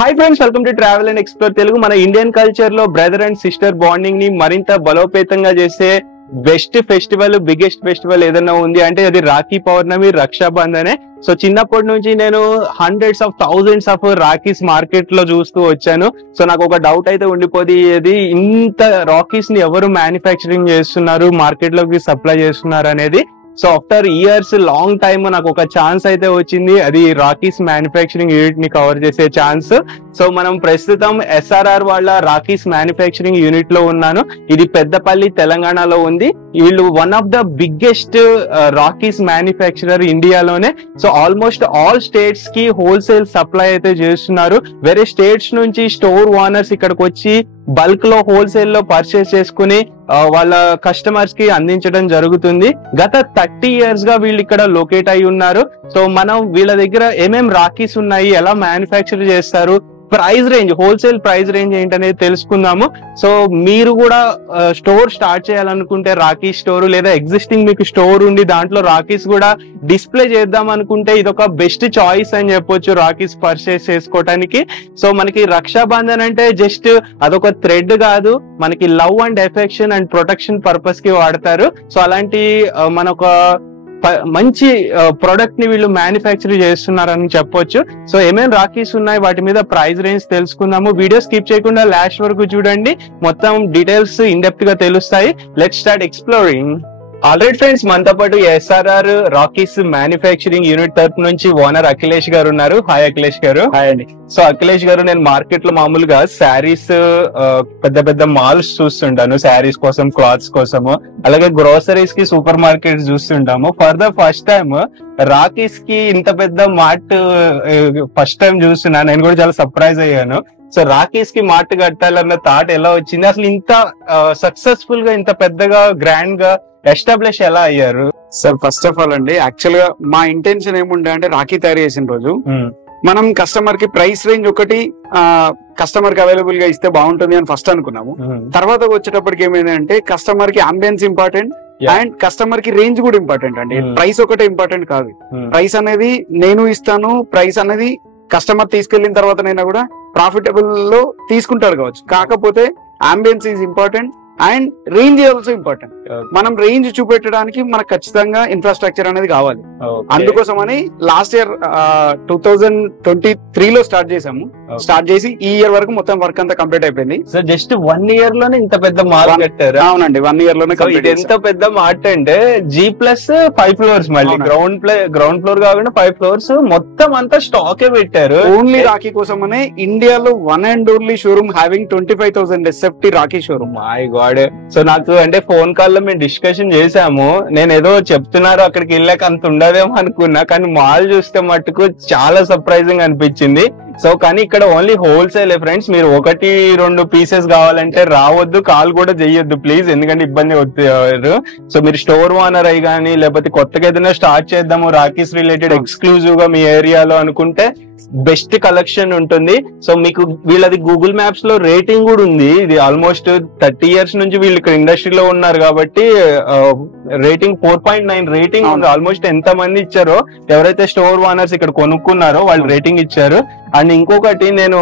Hi friends, welcome to travel and explore Telugu. మన Indian culture లో brother and sister bonding ని మరింత బలోపేతంగా చేసే బెస్ట్ ఫెస్టివల్, బిగ్గెస్ట్ ఫెస్టివల్ ఏదైనా ఉంది అంటే అది రాఖీ పౌర్ణమి, రక్షాబంధనే. సో చిన్నప్పటి నుంచి నేను hundreds of thousands of rakhis market లో చూస్తూ వచ్చాను. సో నాకు ఒక డౌట్ అయితే ఉండిపోయింది, ఇంత రాఖీస్ ని ఎవరు మ్యానుఫ్యాక్చరింగ్ చేస్తున్నారు, మార్కెట్ లోకి సప్లై చేస్తున్నారు అనేది. So after years long time నాకు ఒక ఛాన్స్ అయితే వచ్చింది, అది రాఖీస్ మ్యానుఫ్యాక్చరింగ్ యూనిట్ ని కవర్ చేసే ఛాన్స్. సో మనం ప్రస్తుతం SRR వాళ్ళ రాఖీస్ మ్యానుఫ్యాక్చరింగ్ యూనిట్ లో ఉన్నాను. ఇది పెద్దపల్లి, తెలంగాణలో ఉంది. వీళ్ళు one of the biggest rakhis manufacturer ఇండియాలోనే. సో ఆల్మోస్ట్ ఆల్ స్టేట్స్ కి హోల్సేల్ సప్లై అయితే చేస్తున్నారు. వేరే స్టేట్స్ నుంచి స్టోర్ ఓనర్స్ ఇక్కడికి వచ్చి బల్క్ లో హోల్సేల్ లో పర్చేస్ చేసుకుని వాళ్ళ కస్టమర్స్ కి అందించడం జరుగుతుంది. గత 30 years గా వీళ్ళు ఇక్కడ లొకేట్ అయి ఉన్నారు. సో మనం వీళ్ళ దగ్గర ఏమేం రాఖీస్ ఉన్నాయి, ఎలా మ్యానుఫ్యాక్చర్ చేస్తారు, price range, wholesale price range ఏంటనేది తెలుసుకుందాము. సో మీరు కూడా స్టోర్ స్టార్ట్ చేయాలనుకుంటే, రాఖీ స్టోర్ లేదా ఎగ్జిస్టింగ్ మీకు స్టోర్ ఉండి దాంట్లో రాఖీస్ కూడా డిస్ప్లే చేద్దాం అనుకుంటే ఇదొక బెస్ట్ చాయిస్ అని చెప్పొచ్చు రాఖీస్ పర్చేస్ చేసుకోవటానికి. సో మనకి రక్షాబంధన్ అంటే జస్ట్ అదొక థ్రెడ్ కాదు, మనకి love and affection and protection purpose కి వాడతారు. సో అలాంటి మనొక మంచి ప్రొడక్ట్ ని వీళ్ళు మ్యానుఫ్యాక్చర్ చేస్తున్నారని చెప్పొచ్చు. సో ఏమేమి రాఖీస్ ఉన్నాయి, వాటి మీద ప్రైస్ రేంజ్ తెలుసుకుందాము. వీడియో స్కిప్ చేయకుండా లాస్ట్ వరకు చూడండి, మొత్తం డీటెయిల్స్ ఇన్ డెప్త్ గా తెలుస్తాయి. Let's start exploring. Already friends, మనతో పాటు SRR రాఖీస్ మ్యానుఫ్యాక్చరింగ్ యూనిట్ తరపు నుంచి ఓనర్ అఖిలేష్ గారు ఉన్నారు. హాయ్ అఖిలేష్ గారు. హాయ్ అండి. సో అఖిలేష్ గారు, నేను మార్కెట్ లో మామూలుగా శారీస్, పెద్ద పెద్ద మాల్స్ చూస్తుంటాను శారీస్ కోసం, క్లాత్స్ కోసము, అలాగే గ్రోసరీస్ కి సూపర్ మార్కెట్స్ చూస్తుంటాము. For the first time rakhis కి ఇంత పెద్ద మార్ట్ ఫస్ట్ టైం చూస్తున్నాను. నేను కూడా చాలా సర్ప్రైజ్ అయ్యాను. సో రాఖీస్ కి మార్ట్ కట్టాలన్న థాట్ ఎలా వచ్చింది, అసలు ఇంత సక్సెస్ఫుల్ గా, ఇంత పెద్దగా, గ్రాండ్ గా ఎస్టాబ్లిష్ ఎలా అయ్యారు? సార్ ఫస్ట్ ఆఫ్ ఆల్ అండి, యాక్చువల్ గా మా ఇంటెన్షన్ ఏముండే అంటే, రాఖీ తయారు చేసిన రోజు మనం కస్టమర్ కి ప్రైస్ రేంజ్ ఒకటి కస్టమర్ కి అవైలబుల్ గా ఇస్తే బాగుంటుంది అని ఫస్ట్ అనుకున్నాము. తర్వాత వచ్చేటప్పటికి ఏమైందంటే, కస్టమర్ కి అంబియన్స్ ఇంపార్టెంట్ అండ్ కస్టమర్ కి రేంజ్ కూడా ఇంపార్టెంట్ అండి. ప్రైస్ ఒకటే ఇంపార్టెంట్ కాదు. ప్రైస్ అనేది నేను ఇస్తాను, ప్రైస్ అనేది కస్టమర్ తీసుకెళ్లిన తర్వాతనైనా కూడా ప్రాఫిటబుల్ లో తీసుకుంటారు కావచ్చు. కాకపోతే ambience is important and range also important. మనం రేంజ్ చూపెట్టడానికి మనకు ఖచ్చితంగా ఇన్ఫ్రాస్ట్రక్చర్ అనేది కావాలి. అందుకోసమని లాస్ట్ ఇయర్ 2023 లో స్టార్ట్ చేసాము. స్టార్ట్ చేసి ఈ ఇయర్ వరకు మొత్తం వర్క్ అంతా కంప్లీట్ అయిపోయింది. సో జస్ట్ 1 year లోనే ఇంత పెద్ద మార్ట్ కట్టారు? అవునండి, 1 year లోనే కంప్లీట్. ఎంత పెద్ద మార్ట్ అంటే G+5 floors, మళ్ళీ గ్రౌండ్ ఫ్లోర్ కాకుండా 5 floors మొత్తం అంతా స్టాకే పెట్టారు. ఓన్లీ రాఖీ కోసమనే ఇండియాలో one and only showroom having 25,000 SFT Rakhi showroom. My God. So నాకు అంటే ఫోన్ కాల్ లో మేము డిస్కషన్ చేసాము. నేను ఏదో చెప్తున్నారు అక్కడికి వెళ్ళాక అంత ఉండదేమో అనుకున్నా, కానీ మాల్ చూస్తే మట్టుకు చాలా సర్ప్రైజింగ్ అనిపించింది. సో కానీ ఇక్కడ ఓన్లీ హోల్సేల్ ఫ్రెండ్స్. మీరు 1-2 పీసెస్ కావాలంటే రావద్దు, కాల్ కూడా చెయ్యొద్దు ప్లీజ్, ఎందుకంటే ఇబ్బంది అవుతారు. సో మీరు స్టోర్ ఓనర్ అయి కానీ, లేకపోతే కొత్తగా ఏదైనా స్టార్ట్ చేద్దాము రాఖీస్ రిలేటెడ్ ఎక్స్క్లూజివ్ గా మీ ఏరియాలో అనుకుంటే బెస్ట్ కలెక్షన్ ఉంటుంది. సో మీకు వీళ్ళది గూగుల్ మ్యాప్స్ లో రేటింగ్ కూడా ఉంది. ఇది ఆల్మోస్ట్ 30 years నుంచి వీళ్ళు ఇక్కడ ఇండస్ట్రీలో ఉన్నారు కాబట్టి రేటింగ్ 4.9 రేటింగ్ ఉంది. ఆల్మోస్ట్ ఎంత మంది ఇచ్చారో, ఎవరైతే స్టోర్ ఓనర్స్ ఇక్కడ కొనుక్కున్నారో వాళ్ళు రేటింగ్ ఇచ్చారు. అండ్ ఇంకొకటి, నేను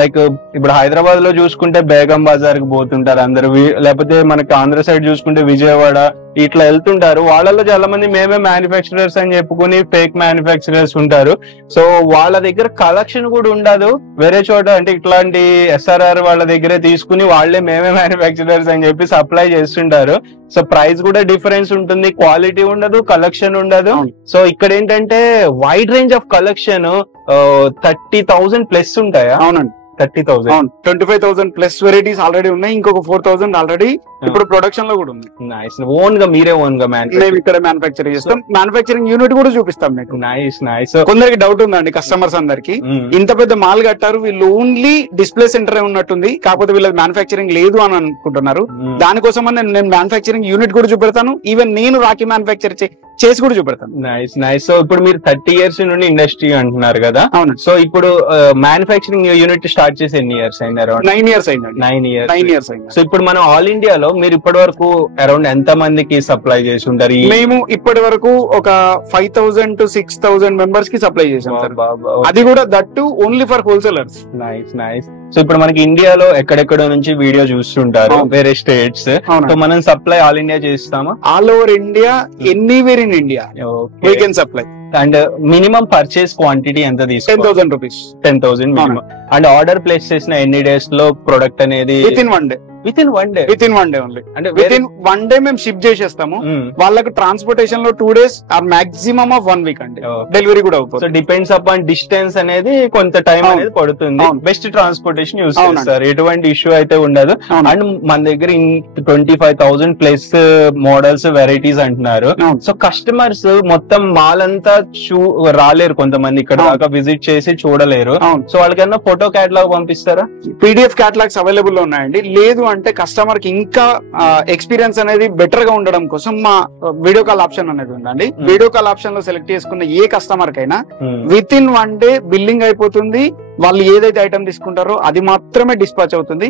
లైక్ ఇప్పుడు హైదరాబాద్ లో చూసుకుంటే బేగం బజార్ కి పోతుంటారు అందరు, లేకపోతే మనకి ఆంధ్ర సైడ్ చూసుకుంటే విజయవాడ ఇట్లా వెళ్తుంటారు. వాళ్ళలో చాలా మంది మేమే మ్యానుఫ్యాక్చరర్స్ అని చెప్పుకుని ఫేక్ మ్యానుఫ్యాక్చరర్స్ ఉంటారు. సో వాళ్ళ దగ్గర కలెక్షన్ కూడా ఉండదు వేరే చోట. అంటే ఇట్లాంటి SRR వాళ్ళ దగ్గరే తీసుకుని వాళ్ళే మేమే మ్యానుఫ్యాక్చరర్స్ అని చెప్పి సప్లై చేస్తుంటారు. సో ప్రైస్ కూడా డిఫరెన్స్ ఉంటుంది, క్వాలిటీ ఉండదు, కలెక్షన్ ఉండదు. సో ఇక్కడ ఏంటంటే వైడ్ రేంజ్ ఆఫ్ కలెక్షన్ 30,000+ ఉంటాయా? అవునండి, 30,000. 25,000+ వెరైటీస్ ఆల్రెడీ ఉన్నాయి. ఇంకొక 4,000 ఆల్రెడీ ఇప్పుడు ప్రొడక్షన్ లో కూడా ఉంది. నైస్. ఓన్ గా మీరే ఓన్ గా మేము ఇక్కడ మ్యానుఫ్యాక్చర్ చేస్తాం. మ్యానుఫ్యాక్చరింగ్ యూనిట్ కూడా చూపిస్తాం మీకు. Nice nice. కొందరికి డౌట్ ఉందండి, కస్టమర్స్ అందరికి, ఇంత పెద్ద మాల్ కట్టారు, వీళ్ళు ఓన్లీ డిస్ప్లే సెంటర్ ఉన్నట్టుంది, కాకపోతే వీళ్ళకి మ్యానుఫ్యాక్చరింగ్ లేదు అని అనుకుంటున్నారు. దానికోసం నేను మ్యానుఫ్యాక్చరింగ్ యూనిట్ కూడా చూపెడతాను. ఈవెన్ నేను రాఖీ మ్యానుఫ్యాక్చర్ చేసి కూడా చూపెడతాను. Nice nice. సో ఇప్పుడు మీరు 30 years నుండి ఇండస్ట్రీ అంటున్నారు కదా? అవును. సో ఇప్పుడు మ్యానుఫ్యాక్చరింగ్ యూనిట్ స్టార్ట్ స్టార్ట్ చేసి ఎన్ని ఇయర్స్ అయింది? అరౌండ్ 9 years అయిందండి. 9 years. 9 years అయింది. సో ఇప్పుడు మనం ఆల్ ఇండియాలో మీరు ఇప్పటి వరకు అరౌండ్ ఎంత మందికి సప్లై చేసి ఉంటారు? మేము ఇప్పటి వరకు ఒక 5,000 to 6,000 మెంబర్స్ కి సప్లై చేసాం సార్. అది కూడా that only for wholesalers. Nice. So ఇప్పుడు మనకి ఇండియాలో ఎక్కడెక్కడ నుంచి వీడియో చూస్తుంటారు, వేరే స్టేట్స్. సో మనం సప్లై ఆల్ ఇండియా చేస్తామా? All over India, anywhere in India we can supply. And minimum purchase quantity ఎంత తీసుకుంటారు? 10,000 rupees. 10,000 minimum. And order place చేసిన ఎన్ని డేస్ లో ప్రొడక్ట్ అనేది? With in one day only. అంటే విత్ ఇన్ వన్ డే మేము ship చేసేస్తాము. వాళ్ళకి ట్రాన్స్పోర్టేషన్ లో 2 days or maximum of 1 week అండి. డెలివరీ కూడా అవుతుంది. సో డిపెండ్స్ అపాన్ డిస్టెన్స్ అనేది కొంత టైం అనేది పడుతుంది. బెస్ట్ ట్రాన్స్పోర్టేషన్ యూస్ చేస్తారు, ఎటువంటి ఇష్యూ అయితే ఉండదు. అండ్ మన దగ్గర 25,000 ప్లస్ మోడల్స్, వెరైటీస్ అంటున్నారు. సో కస్టమర్స్ మొత్తం మాల్ అంతా రాలేరు, కొంతమంది ఇక్కడ దాకా విజిట్ చేసి చూడలేరు. సో వాళ్ళకన్నా ఫోటో క్యాటలాగ్ పంపిస్తారా? PDF క్యాటలాగ్స్ అవైలబుల్ లో ఉన్నాయండి. లేదు అంటే కస్టమర్ కి ఇంకా ఎక్స్పీరియన్స్ అనేది బెటర్ గా ఉండడం కోసం మా వీడియో కాల్ ఆప్షన్ అనేది ఉందండి. వీడియో కాల్ ఆప్షన్ లో సెలెక్ట్ చేసుకున్న ఏ కస్టమర్ కైనా విత్ ఇన్ 1 day బిల్లింగ్ అయిపోతుంది. వాళ్ళు ఏదైతే ఐటమ్ తీసుకుంటారో అది మాత్రమే డిస్పాచ్ అవుతుంది.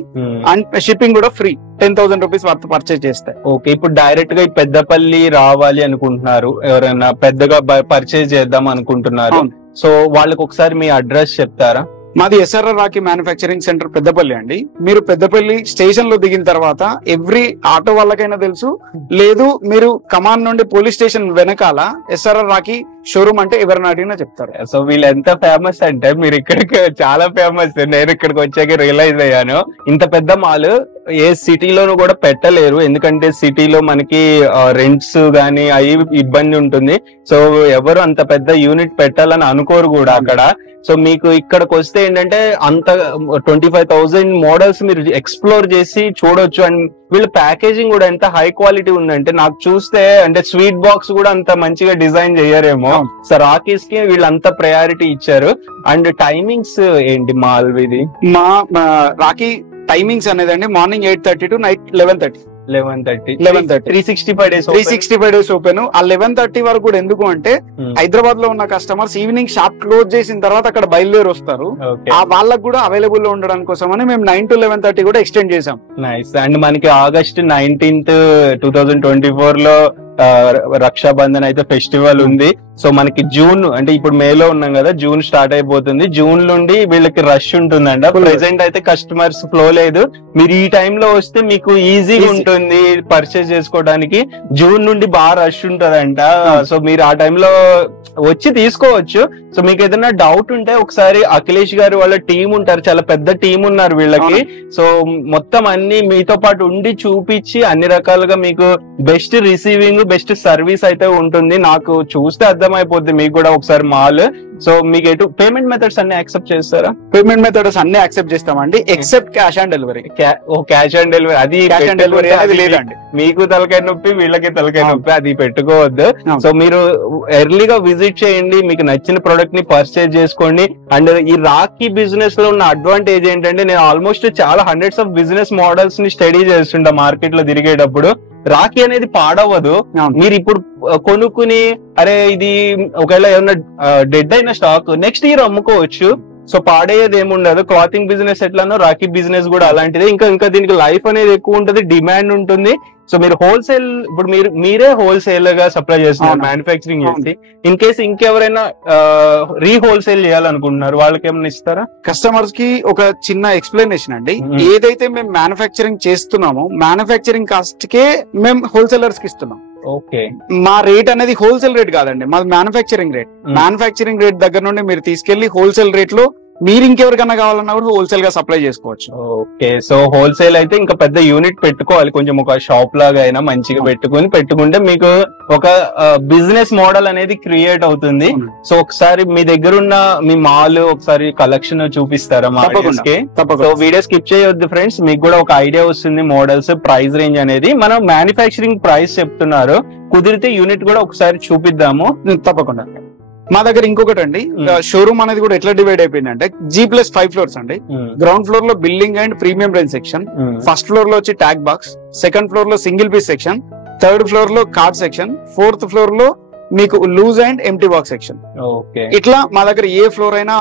అండ్ షిప్పింగ్ కూడా ఫ్రీ, 10,000 rupees వర్త్ పర్చేజ్ చేస్తే. ఓకే, ఇప్పుడు డైరెక్ట్ గా పెద్దపల్లి రావాలి అనుకుంటున్నారు, ఎవరైనా పెద్దగా పర్చేజ్ చేద్దాం అనుకుంటున్నారు, సో వాళ్ళకి ఒకసారి మీ అడ్రస్ చెప్తారా? మాది SRR Rakhi manufacturing centre Peddapalli అండి. మీరు పెద్దపల్లి స్టేషన్ లో దిగిన తర్వాత ఎవ్రీ ఆటో వాళ్ళకైనా తెలుసు, లేదు మీరు కమాన్ నుండి పోలీస్ స్టేషన్ వెనకాల ఎస్ఆర్ఆర్ రాఖీ షోరూమ్ అంటే ఎవరిని అడిగినా చెప్తారు. సో వీళ్ళు ఎంత ఫేమస్ అంటే మీరు ఇక్కడికి చాలా ఫేమస్. నేను ఇక్కడికి వచ్చాక రియలైజ్ అయ్యాను, ఇంత పెద్ద మాల్ ఏ సిటీలోనూ కూడా పెట్టలేరు. ఎందుకంటే సిటీలో మనకి రెంట్స్ గానీ అవి ఇబ్బంది ఉంటుంది. సో ఎవరు అంత పెద్ద యూనిట్ పెట్టాలని అనుకోరు కూడా అక్కడ. సో మీకు ఇక్కడికి వస్తే ఏంటంటే అంత 25,000 మోడల్స్ మీరు ఎక్స్ప్లోర్ చేసి చూడొచ్చు. అండ్ వీళ్ళ ప్యాకేజింగ్ కూడా ఎంత హై క్వాలిటీ ఉందంటే నాకు చూస్తే అంటే స్వీట్ బాక్స్ కూడా అంత మంచిగా డిజైన్ చేయరేమో. సో రాకీస్ కి వీళ్ళు అంత ప్రయారిటీ ఇచ్చారు. అండ్ టైమింగ్స్ ఏంటి మాల్విది? మా రాఖీ టైమింగ్స్ అనేది అండి morning 8:30 to night 11:30. 365 days open. ఆ 11:30 వరకు కూడా ఎందుకు అంటే హైదరాబాద్ లో ఉన్న కస్టమర్స్ ఈవినింగ్ షాప్ క్లోజ్ చేసిన తర్వాత అక్కడ బయలుదేరి వస్తారు. ఆ వాళ్ళకు కూడా అవైలబుల్ లో ఉండడానికి కోసమని మేము 9 to 11:30 కూడా ఎక్స్టెండ్ చేసాం. నైస్. అండ్ మనకి August 19th 2024 లో రక్షాబంధన్ అయితే ఫెస్టివల్ ఉంది. సో మనకి జూన్ అంటే ఇప్పుడు మేలో ఉన్నాం కదా, జూన్ స్టార్ట్ అయిపోతుంది. జూన్ నుండి వీళ్ళకి రష్ ఉంటుందంట. ప్రెసెంట్ అయితే కస్టమర్స్ ఫ్లో లేదు. మీరు ఈ టైంలో వస్తే మీకు ఈజీగా ఉంటుంది పర్చేస్ చేసుకోవడానికి. జూన్ నుండి బాగా రష్ ఉంటదంట. సో మీరు ఆ టైంలో వచ్చి తీసుకోవచ్చు. సో మీకు ఏదైనా డౌట్ ఉంటే ఒకసారి అఖిలేష్ గారు వాళ్ళ టీం ఉంటారు, చాలా పెద్ద టీం ఉన్నారు వీళ్ళకి. సో మొత్తం అన్ని మీతో పాటు ఉండి చూపించి అన్ని రకాలుగా మీకు బెస్ట్ రిసీవింగ్, బెస్ట్ సర్వీస్ అయితే ఉంటుంది. నాకు చూస్తే అర్థమైపోద్ది మీకు కూడా ఒకసారి మాల్. సో మీకు ఎటు పేమెంట్ మెథడ్స్ అన్ని యాక్సెప్ట్ చేస్తారా? పేమెంట్ మెథడ్స్ అన్ని యాక్సెప్ట్ చేస్తామండి, except cash on delivery. Cash on delivery అది క్యాష్ ఆన్ డెలివరీ అనేది లేదండి. మీకు తలకాయ నొప్పి, వీళ్ళకి తలకాయ నొప్పి, అది పెట్టుకోవద్దు. సో మీరు ఎర్లీగా విజిట్ చేయండి, మీకు నచ్చిన ప్రొడక్ట్ ని పర్చేజ్ చేసుకోండి. అండ్ ఈ రాఖీ బిజినెస్ లో ఉన్న అడ్వాంటేజ్ ఏంటంటే నేను ఆల్మోస్ట్ చాలా హండ్రెడ్స్ ఆఫ్ బిజినెస్ మోడల్స్ ని స్టడీ చేస్తుంటా మార్కెట్ లో తిరిగేటప్పుడు. రాఖీ అనేది పాడవదు. మీరు ఇప్పుడు కొనుక్కుని అరే ఇది ఒకవేళ ఏమన్నా డెడ్ అయిన స్టాక్ నెక్స్ట్ ఇయర్ అమ్ముకోవచ్చు. సో పాడేది ఏముండదు. క్లాతింగ్ బిజినెస్ ఎట్లానో రాఖీ బిజినెస్ కూడా అలాంటిదే. ఇంకా దీనికి లైఫ్ అనేది ఎక్కువ ఉంటుంది, డిమాండ్ ఉంటుంది. సో మీరు హోల్సేల్ ఇప్పుడు మీరే హోల్సేల్ గా సప్లై చేస్తున్నారు మ్యానుఫ్యాక్చరింగ్ చేసి. ఇన్ కేసు ఇంకెవరైనా రీహోల్సేల్ చేయాలనుకుంటున్నారు వాళ్ళకి ఏమైనా ఇస్తారా? కస్టమర్స్ కి ఒక చిన్న ఎక్స్ప్లెనేషన్ అండి. ఏదైతే మేము మ్యానుఫ్యాక్చరింగ్ చేస్తున్నామో మ్యానుఫ్యాక్చరింగ్ కాస్ట్ కే మేము హోల్సేలర్స్ కి ఇస్తున్నాం. ఓకే, మా రేట్ అనేది హోల్సేల్ రేట్ కాదండి, మాది మ్యానుఫ్యాక్చరింగ్ రేట్. మ్యానుఫ్యాక్చరింగ్ రేట్ దగ్గర నుండి మీరు తీసుకెళ్లి హోల్సేల్ రేట్ లో మీరు ఇంకెవరికన్నా కావాలన్నా కూడా హోల్సేల్ గా సప్లై చేసుకోవచ్చు. ఓకే, సో హోల్సేల్ అయితే ఇంకా పెద్ద యూనిట్ పెట్టుకోవాలి, కొంచెం ఒక షాప్ లాగా అయినా మంచిగా పెట్టుకుంటే మీకు ఒక బిజినెస్ మోడల్ అనేది క్రియేట్ అవుతుంది. సో ఒకసారి మీ దగ్గర ఉన్న మీ మాల్ ఒకసారి కలెక్షన్ చూపిస్తారా? సో వీడియో స్కిప్ చేయొద్దు ఫ్రెండ్స్, మీకు కూడా ఒక ఐడియా వస్తుంది మోడల్స్, ప్రైస్ రేంజ్ అనేది. మనం మ్యానుఫ్యాక్చరింగ్ ప్రైస్ చెప్తున్నారు, కుదిరితే యూనిట్ కూడా ఒకసారి చూపిద్దాము. తప్పకుండా. మా దగ్గర ఇంకొకటి అండి, షోరూమ్ అనేది కూడా ఎట్లా డివైడ్ అయిపోయిందంటే G+5 floors అండి. గ్రౌండ్ ఫ్లోర్ లో building and premium range section, first floor లో వచ్చి ట్యాగ్ బాక్స్, సెకండ్ ఫ్లోర్ లో single piece section, third floor లో కార్డ్ సెక్షన్, ఫోర్త్ ఫ్లోర్ లో మీకు loose and empty box section. ఇట్లా మా దగ్గర ఏ ఫ్లోర్ అయినా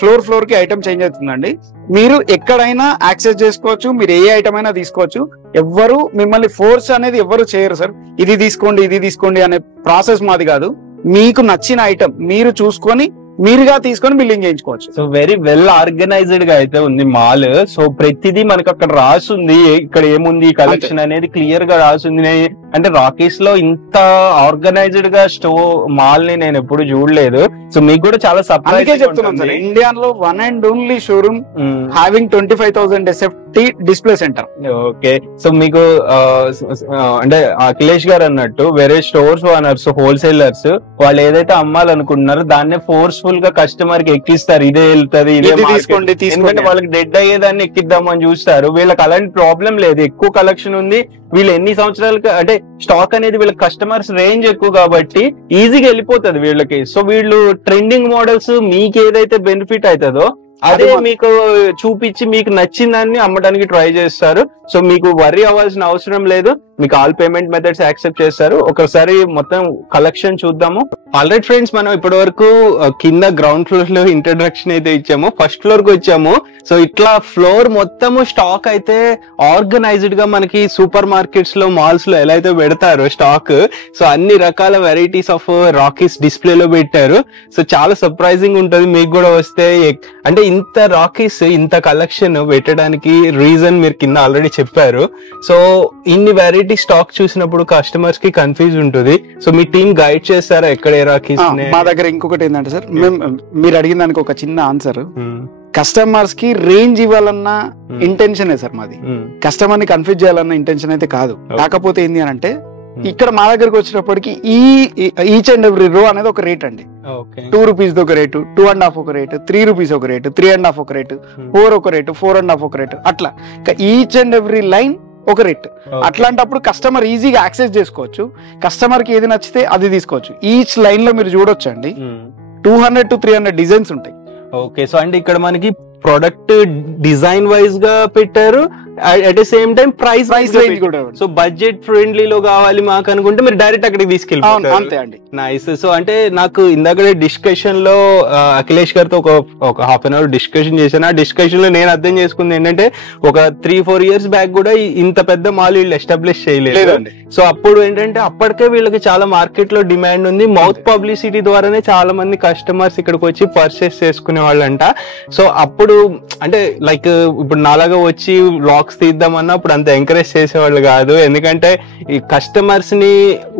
ఫ్లోర్ కి ఐటమ్ చేంజ్ అవుతుందండి. మీరు ఎక్కడైనా యాక్సెస్ చేసుకోవచ్చు, మీరు ఏ ఐటమ్ అయినా తీసుకోవచ్చు. ఎవ్వరు మిమ్మల్ని ఫోర్స్ అనేది ఎవ్వరు చేయరు సార్, ఇది తీసుకోండి అనే ప్రాసెస్ మాది కాదు. మీకు నచ్చిన ఐటమ్ మీరు చూసుకొని మీరుగా తీసుకొని బిల్లింగ్ చేయించుకోవచ్చు. సో వెరీ వెల్ ఆర్గనైజ్డ్ గా అయితే ఉంది మాల్. సో ప్రతిదీ మనకు అక్కడ రాసుంది, ఇక్కడ ఏముంది కలెక్షన్ అనేది క్లియర్ గా రాసుంది. అంటే రాకీస్ లో ఇంత ఆర్గనైజ్డ్ గా మాల్ ని నేను ఎప్పుడు చూడలేదు. సో మీకు కూడా చాలా సర్ప్రైజ్ చెప్తున్నాను సార్, ఇండియాలో one and only showroom having 25,000 SFT display centre. Okay, so మీకు అంటే అఖిలేష్ గారు అన్నట్టు వేరే స్టోర్స్ ఓనర్స్, హోల్సేలర్స్ వాళ్ళు ఏదైతే అమ్మాలనుకుంటున్నారో దాన్నే ఫోర్స్ఫుల్ గా కస్టమర్ కి ఎక్కిస్తారు. ఇదే వెళ్తుంది, ఇదే తీసుకోండి, ఎందుకంటే వాళ్ళకి డెడ్ అయ్యేదాన్ని ఎక్కిద్దామని చూస్తారు. వీళ్ళకి అలాంటి ప్రాబ్లం లేదు, ఎక్కువ కలెక్షన్ ఉంది. వీళ్ళు ఎన్ని సంవత్సరాలకి అంటే స్టాక్ అనేది వీళ్ళకి కస్టమర్స్ రేంజ్ ఎక్కువ కాబట్టి ఈజీగా వెళ్ళిపోతుంది వీళ్ళకి. సో వీళ్ళు ట్రెండింగ్ మోడల్స్ మీకు ఏదైతే బెనిఫిట్ అవుతుందో అదే మీకు చూపించి మీకు నచ్చిందాన్ని అమ్మడానికి ట్రై చేస్తారు. సో మీకు వర్రీ అవ్వాల్సిన అవసరం లేదు, మీకు ఆల్ పేమెంట్ మెథడ్స్ యాక్సెప్ట్ చేస్తారు. ఒకసారి మొత్తం కలెక్షన్ చూద్దాము. ఆల్రైట్ ఫ్రెండ్స్, మనం ఇప్పటి వరకు కింద గ్రౌండ్ ఫ్లోర్ లో ఇంట్రడక్షన్ అయితే ఇచ్చాము, ఫస్ట్ ఫ్లోర్ కి వచ్చాము. సో ఇట్లా ఫ్లోర్ మొత్తము స్టాక్ అయితే ఆర్గనైజ్డ్ గా మనకి సూపర్ మార్కెట్స్ లో, మాల్స్ లో ఎలా అయితే పెడతారో స్టాక్, సో అన్ని రకాల వెరైటీస్ ఆఫ్ రాకీస్ డిస్ప్లే లో పెట్టారు. సో చాలా సర్ప్రైజింగ్ ఉంటది మీకు కూడా వస్తే. అంటే ఇంత రాకీస్, ఇంత కలెక్షన్ పెట్టడానికి రీజన్ మీరు కింద ఆల్రెడీ చెప్పారు. సో ఇన్ని వెరైటీ స్టాక్ చూసినప్పుడు కస్టమర్స్ కి కన్ఫ్యూజ్ ఉంటుంది. సో మీ టీమ్ గైడ్ చేస్తారా ఎక్కడ ఏ రాకీస్? మా దగ్గర ఇంకొకటి ఏంటంటే సార్, మీరు అడిగిన దానికి ఒక చిన్న ఆన్సర్, కస్టమర్స్ కి రేంజ్ ఇవ్వాలన్న ఇంటెన్షనే సార్ మాది. కస్టమర్ ని కన్ఫ్యూజ్ చేయాలన్న ఇంటెన్షన్ అయితే కాదు. కాకపోతే ఏంది అని అంటే ఇక్కడ మా దగ్గరకు వచ్చినప్పటికి ఈచ్ అండ్ ఎవ్రీ రో అనేది ఒక రేట్ అండి. 2 రూపీస్ ఒక రేటు, 2.5 ఒక రేటు, 3 రూపీస్ ఒక రేటు, 3.5 ఒక రేటు, 4 ఒక రేటు, 4.5 ఒక రేటు, అట్లా ఈచ్ అండ్ ఎవ్రీ లైన్ ఒక రేట్. అట్లాంటప్పుడు కస్టమర్ ఈజీగా యాక్సెస్ చేసుకోవచ్చు, కస్టమర్ కి ఏది నచ్చితే అది తీసుకోవచ్చు. ఈచ్ లైన్ లో మీరు చూడొచ్చు అండి 200 to 300 డిజైన్స్ ఉంటాయి. ఓకే, సో అంటే ఇక్కడ మనకి ప్రొడక్ట్ డిజైన్ వైజ్ గా పెట్టారు, at the same time price range కూడా. సో బడ్జెట్ ఫ్రెండ్లీలో కావాలి మాకు అనుకుంటే మీరు డైరెక్ట్ అక్కడికి తీసుకెళ్ళిపోతారు. అంతే అండి. నైస్. సో అంటే నాకు ఇందాక డిస్కషన్ లో అఖిలేష్ గారితో ఒక హాఫ్ అన్ అవర్ డిస్కషన్ చేశాను. ఆ డిస్కషన్ లో నేను అర్థం చేసుకుంది ఏంటంటే ఒక 3-4 years బ్యాక్ కూడా ఇంత పెద్ద మాల్ వీళ్ళు ఎస్టాబ్లిష్ చేయలేదు. సో అప్పుడు ఏంటంటే అప్పటికే వీళ్ళకి చాలా మార్కెట్ లో డిమాండ్ ఉంది. మౌత్ పబ్లిసిటీ ద్వారానే చాలా మంది కస్టమర్స్ ఇక్కడికి వచ్చి పర్చేస్ చేసుకునే వాళ్ళంట. సో అప్పుడు అంటే లైక్ ఇప్పుడు నాలాగా వచ్చి వ్లాగ్స్ తీద్దామన్నా అప్పుడు అంత ఎంకరేజ్ చేసేవాళ్ళు కాదు. ఎందుకంటే ఈ కస్టమర్స్ ని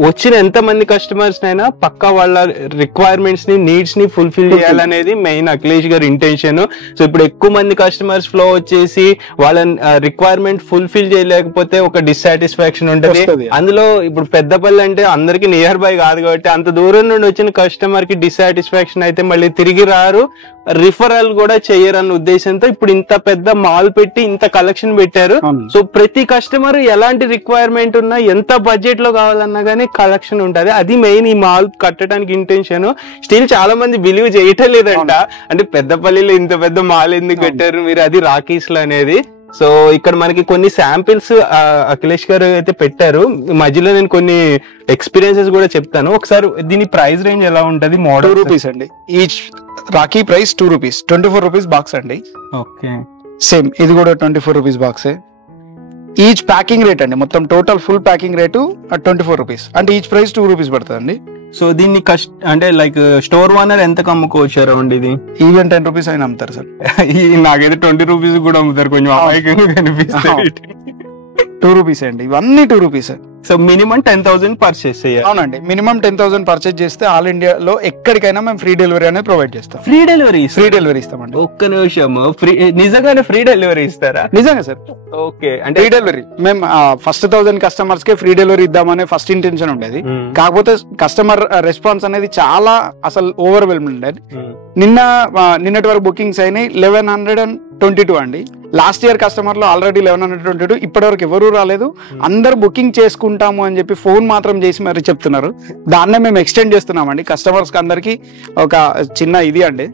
వచ్చిన ఎంత మంది కస్టమర్స్ నైనా పక్కా వాళ్ళ రిక్వైర్మెంట్స్ ని, నీడ్స్ ని ఫుల్ఫిల్ చేయాలనేది మెయిన్ అఖిలేష్ గారి ఇంటెన్షన్. సో ఇప్పుడు ఎక్కువ మంది కస్టమర్స్ ఫ్లో వచ్చేసి వాళ్ళ రిక్వైర్మెంట్ ఫుల్ఫిల్ చేయలేకపోతే ఒక డిస్సాటిస్ఫాక్షన్ ఉంటుంది. అందులో ఇప్పుడు పెద్దపల్లి అంటే అందరికి నియర్ బై కాదు కాబట్టి అంత దూరం నుండి వచ్చిన కస్టమర్ కి డిస్సాటిస్ఫాక్షన్ అయితే మళ్ళీ తిరిగి రారు, రిఫరల్ కూడా చేయరన్న ఉద్దేశంతో ఇప్పుడు ఇంత పెద్ద మాల్ పెట్టి ఇంత కలెక్షన్ పెట్టారు. సో ప్రతి కస్టమర్ ఎలాంటి రిక్వైర్మెంట్ ఉన్నా, ఎంత బడ్జెట్ లో కావాలన్నా గానీ కలెక్షన్ ఉంటది. అది మెయిన్ ఈ మాల్ కట్టడానికి ఇంటెన్షన్. స్టిల్ చాలా మంది బిలీవ్ చేయటం లేదంట, అంటే పెద్దపల్లిలో ఇంత పెద్ద మాల్ ఎందుకు కట్టారు మీరు, అది రాకీస్ లో అనేది. సో ఇక్కడ మనకి కొన్ని శాంపిల్స్ అఖిలేష్ గారు అయితే పెట్టారు. మధ్యలో నేను కొన్ని ఎక్స్పీరియన్సెస్ కూడా చెప్తాను. ఒకసారి దీని ప్రైస్ రేంజ్ ఎలా ఉంటది? మోడల్ 2 రూపీస్ అండి. Each Rocky price 2 rupees, 24 rupees box అండి. ఓకే, సేమ్ ఇది కూడా 24 రూపీస్ బాక్సే. ఈచ్ ప్యాకింగ్ రేట్ అండి, మొత్తం total full packing rate 24 rupees, అంటే ఈచ్ ప్రైస్ 2 రూపీస్ పడుతుంది అండి. సో దీన్ని అంటే లైక్ స్టోర్ ఓనర్ ఎంత అమ్ముకోవచ్చు అరౌండ్? ఇది ఈవెన్ 10 రూపీస్ అయినా అమ్ముతారు సార్. నాకైతే 20 రూపీస్ కూడా అమ్ముతారు, కొంచెం అమాయకంగా కనిపిస్తుంది. 2 రూపీస్ అండి, ఇవన్నీ 2 రూపీస్. సో మినిమం 10,000 పర్చేస్ చేయాలి. అవునండి, మినిమం 10,000 పర్చేస్ చేస్తే ఆల్ ఇండియాలో ఎక్కడికైనా మేము ఫ్రీ డెలివరీ అనేది ప్రొవైడ్ చేస్తాం. ఫ్రీ డెలివరీ ఇస్తామండి. ఒక్క నిమిషం, ఫ్రీ నిజంగానే ఫ్రీ డెలివరీ ఇస్తారా? నిజంగా సార్. ఓకే, అంటే ఫ్రీ డెలివరీ మేము ఫస్ట్ 1000 కస్టమర్స్ కే ఫ్రీ డెలివరీ ఇద్దామనే ఫస్ట్ ఇంటెన్షన్ ఉండేది. కాకపోతే కస్టమర్ రెస్పాన్స్ అనేది చాలా అసలు ఓవర్వెల్మ్ ఉండేది. నిన్నటి వరకు బుకింగ్స్ అయినాయి 1122 అండి. లాస్ట్ ఇయర్ కస్టమర్ లో ఆల్రెడీ 1122, ఇప్పటి వరకు ఎవరూ రాలేదు. అందరు బుకింగ్ చేసుకుంటాము అని చెప్పి ఫోన్ మాత్రం చేసి మరి చెప్తున్నారు. దాన్నే మేము ఎక్స్టెండ్ చేస్తున్నామండి కస్టమర్స్ కి అందరికి. ఒక చిన్న ఇది అండి,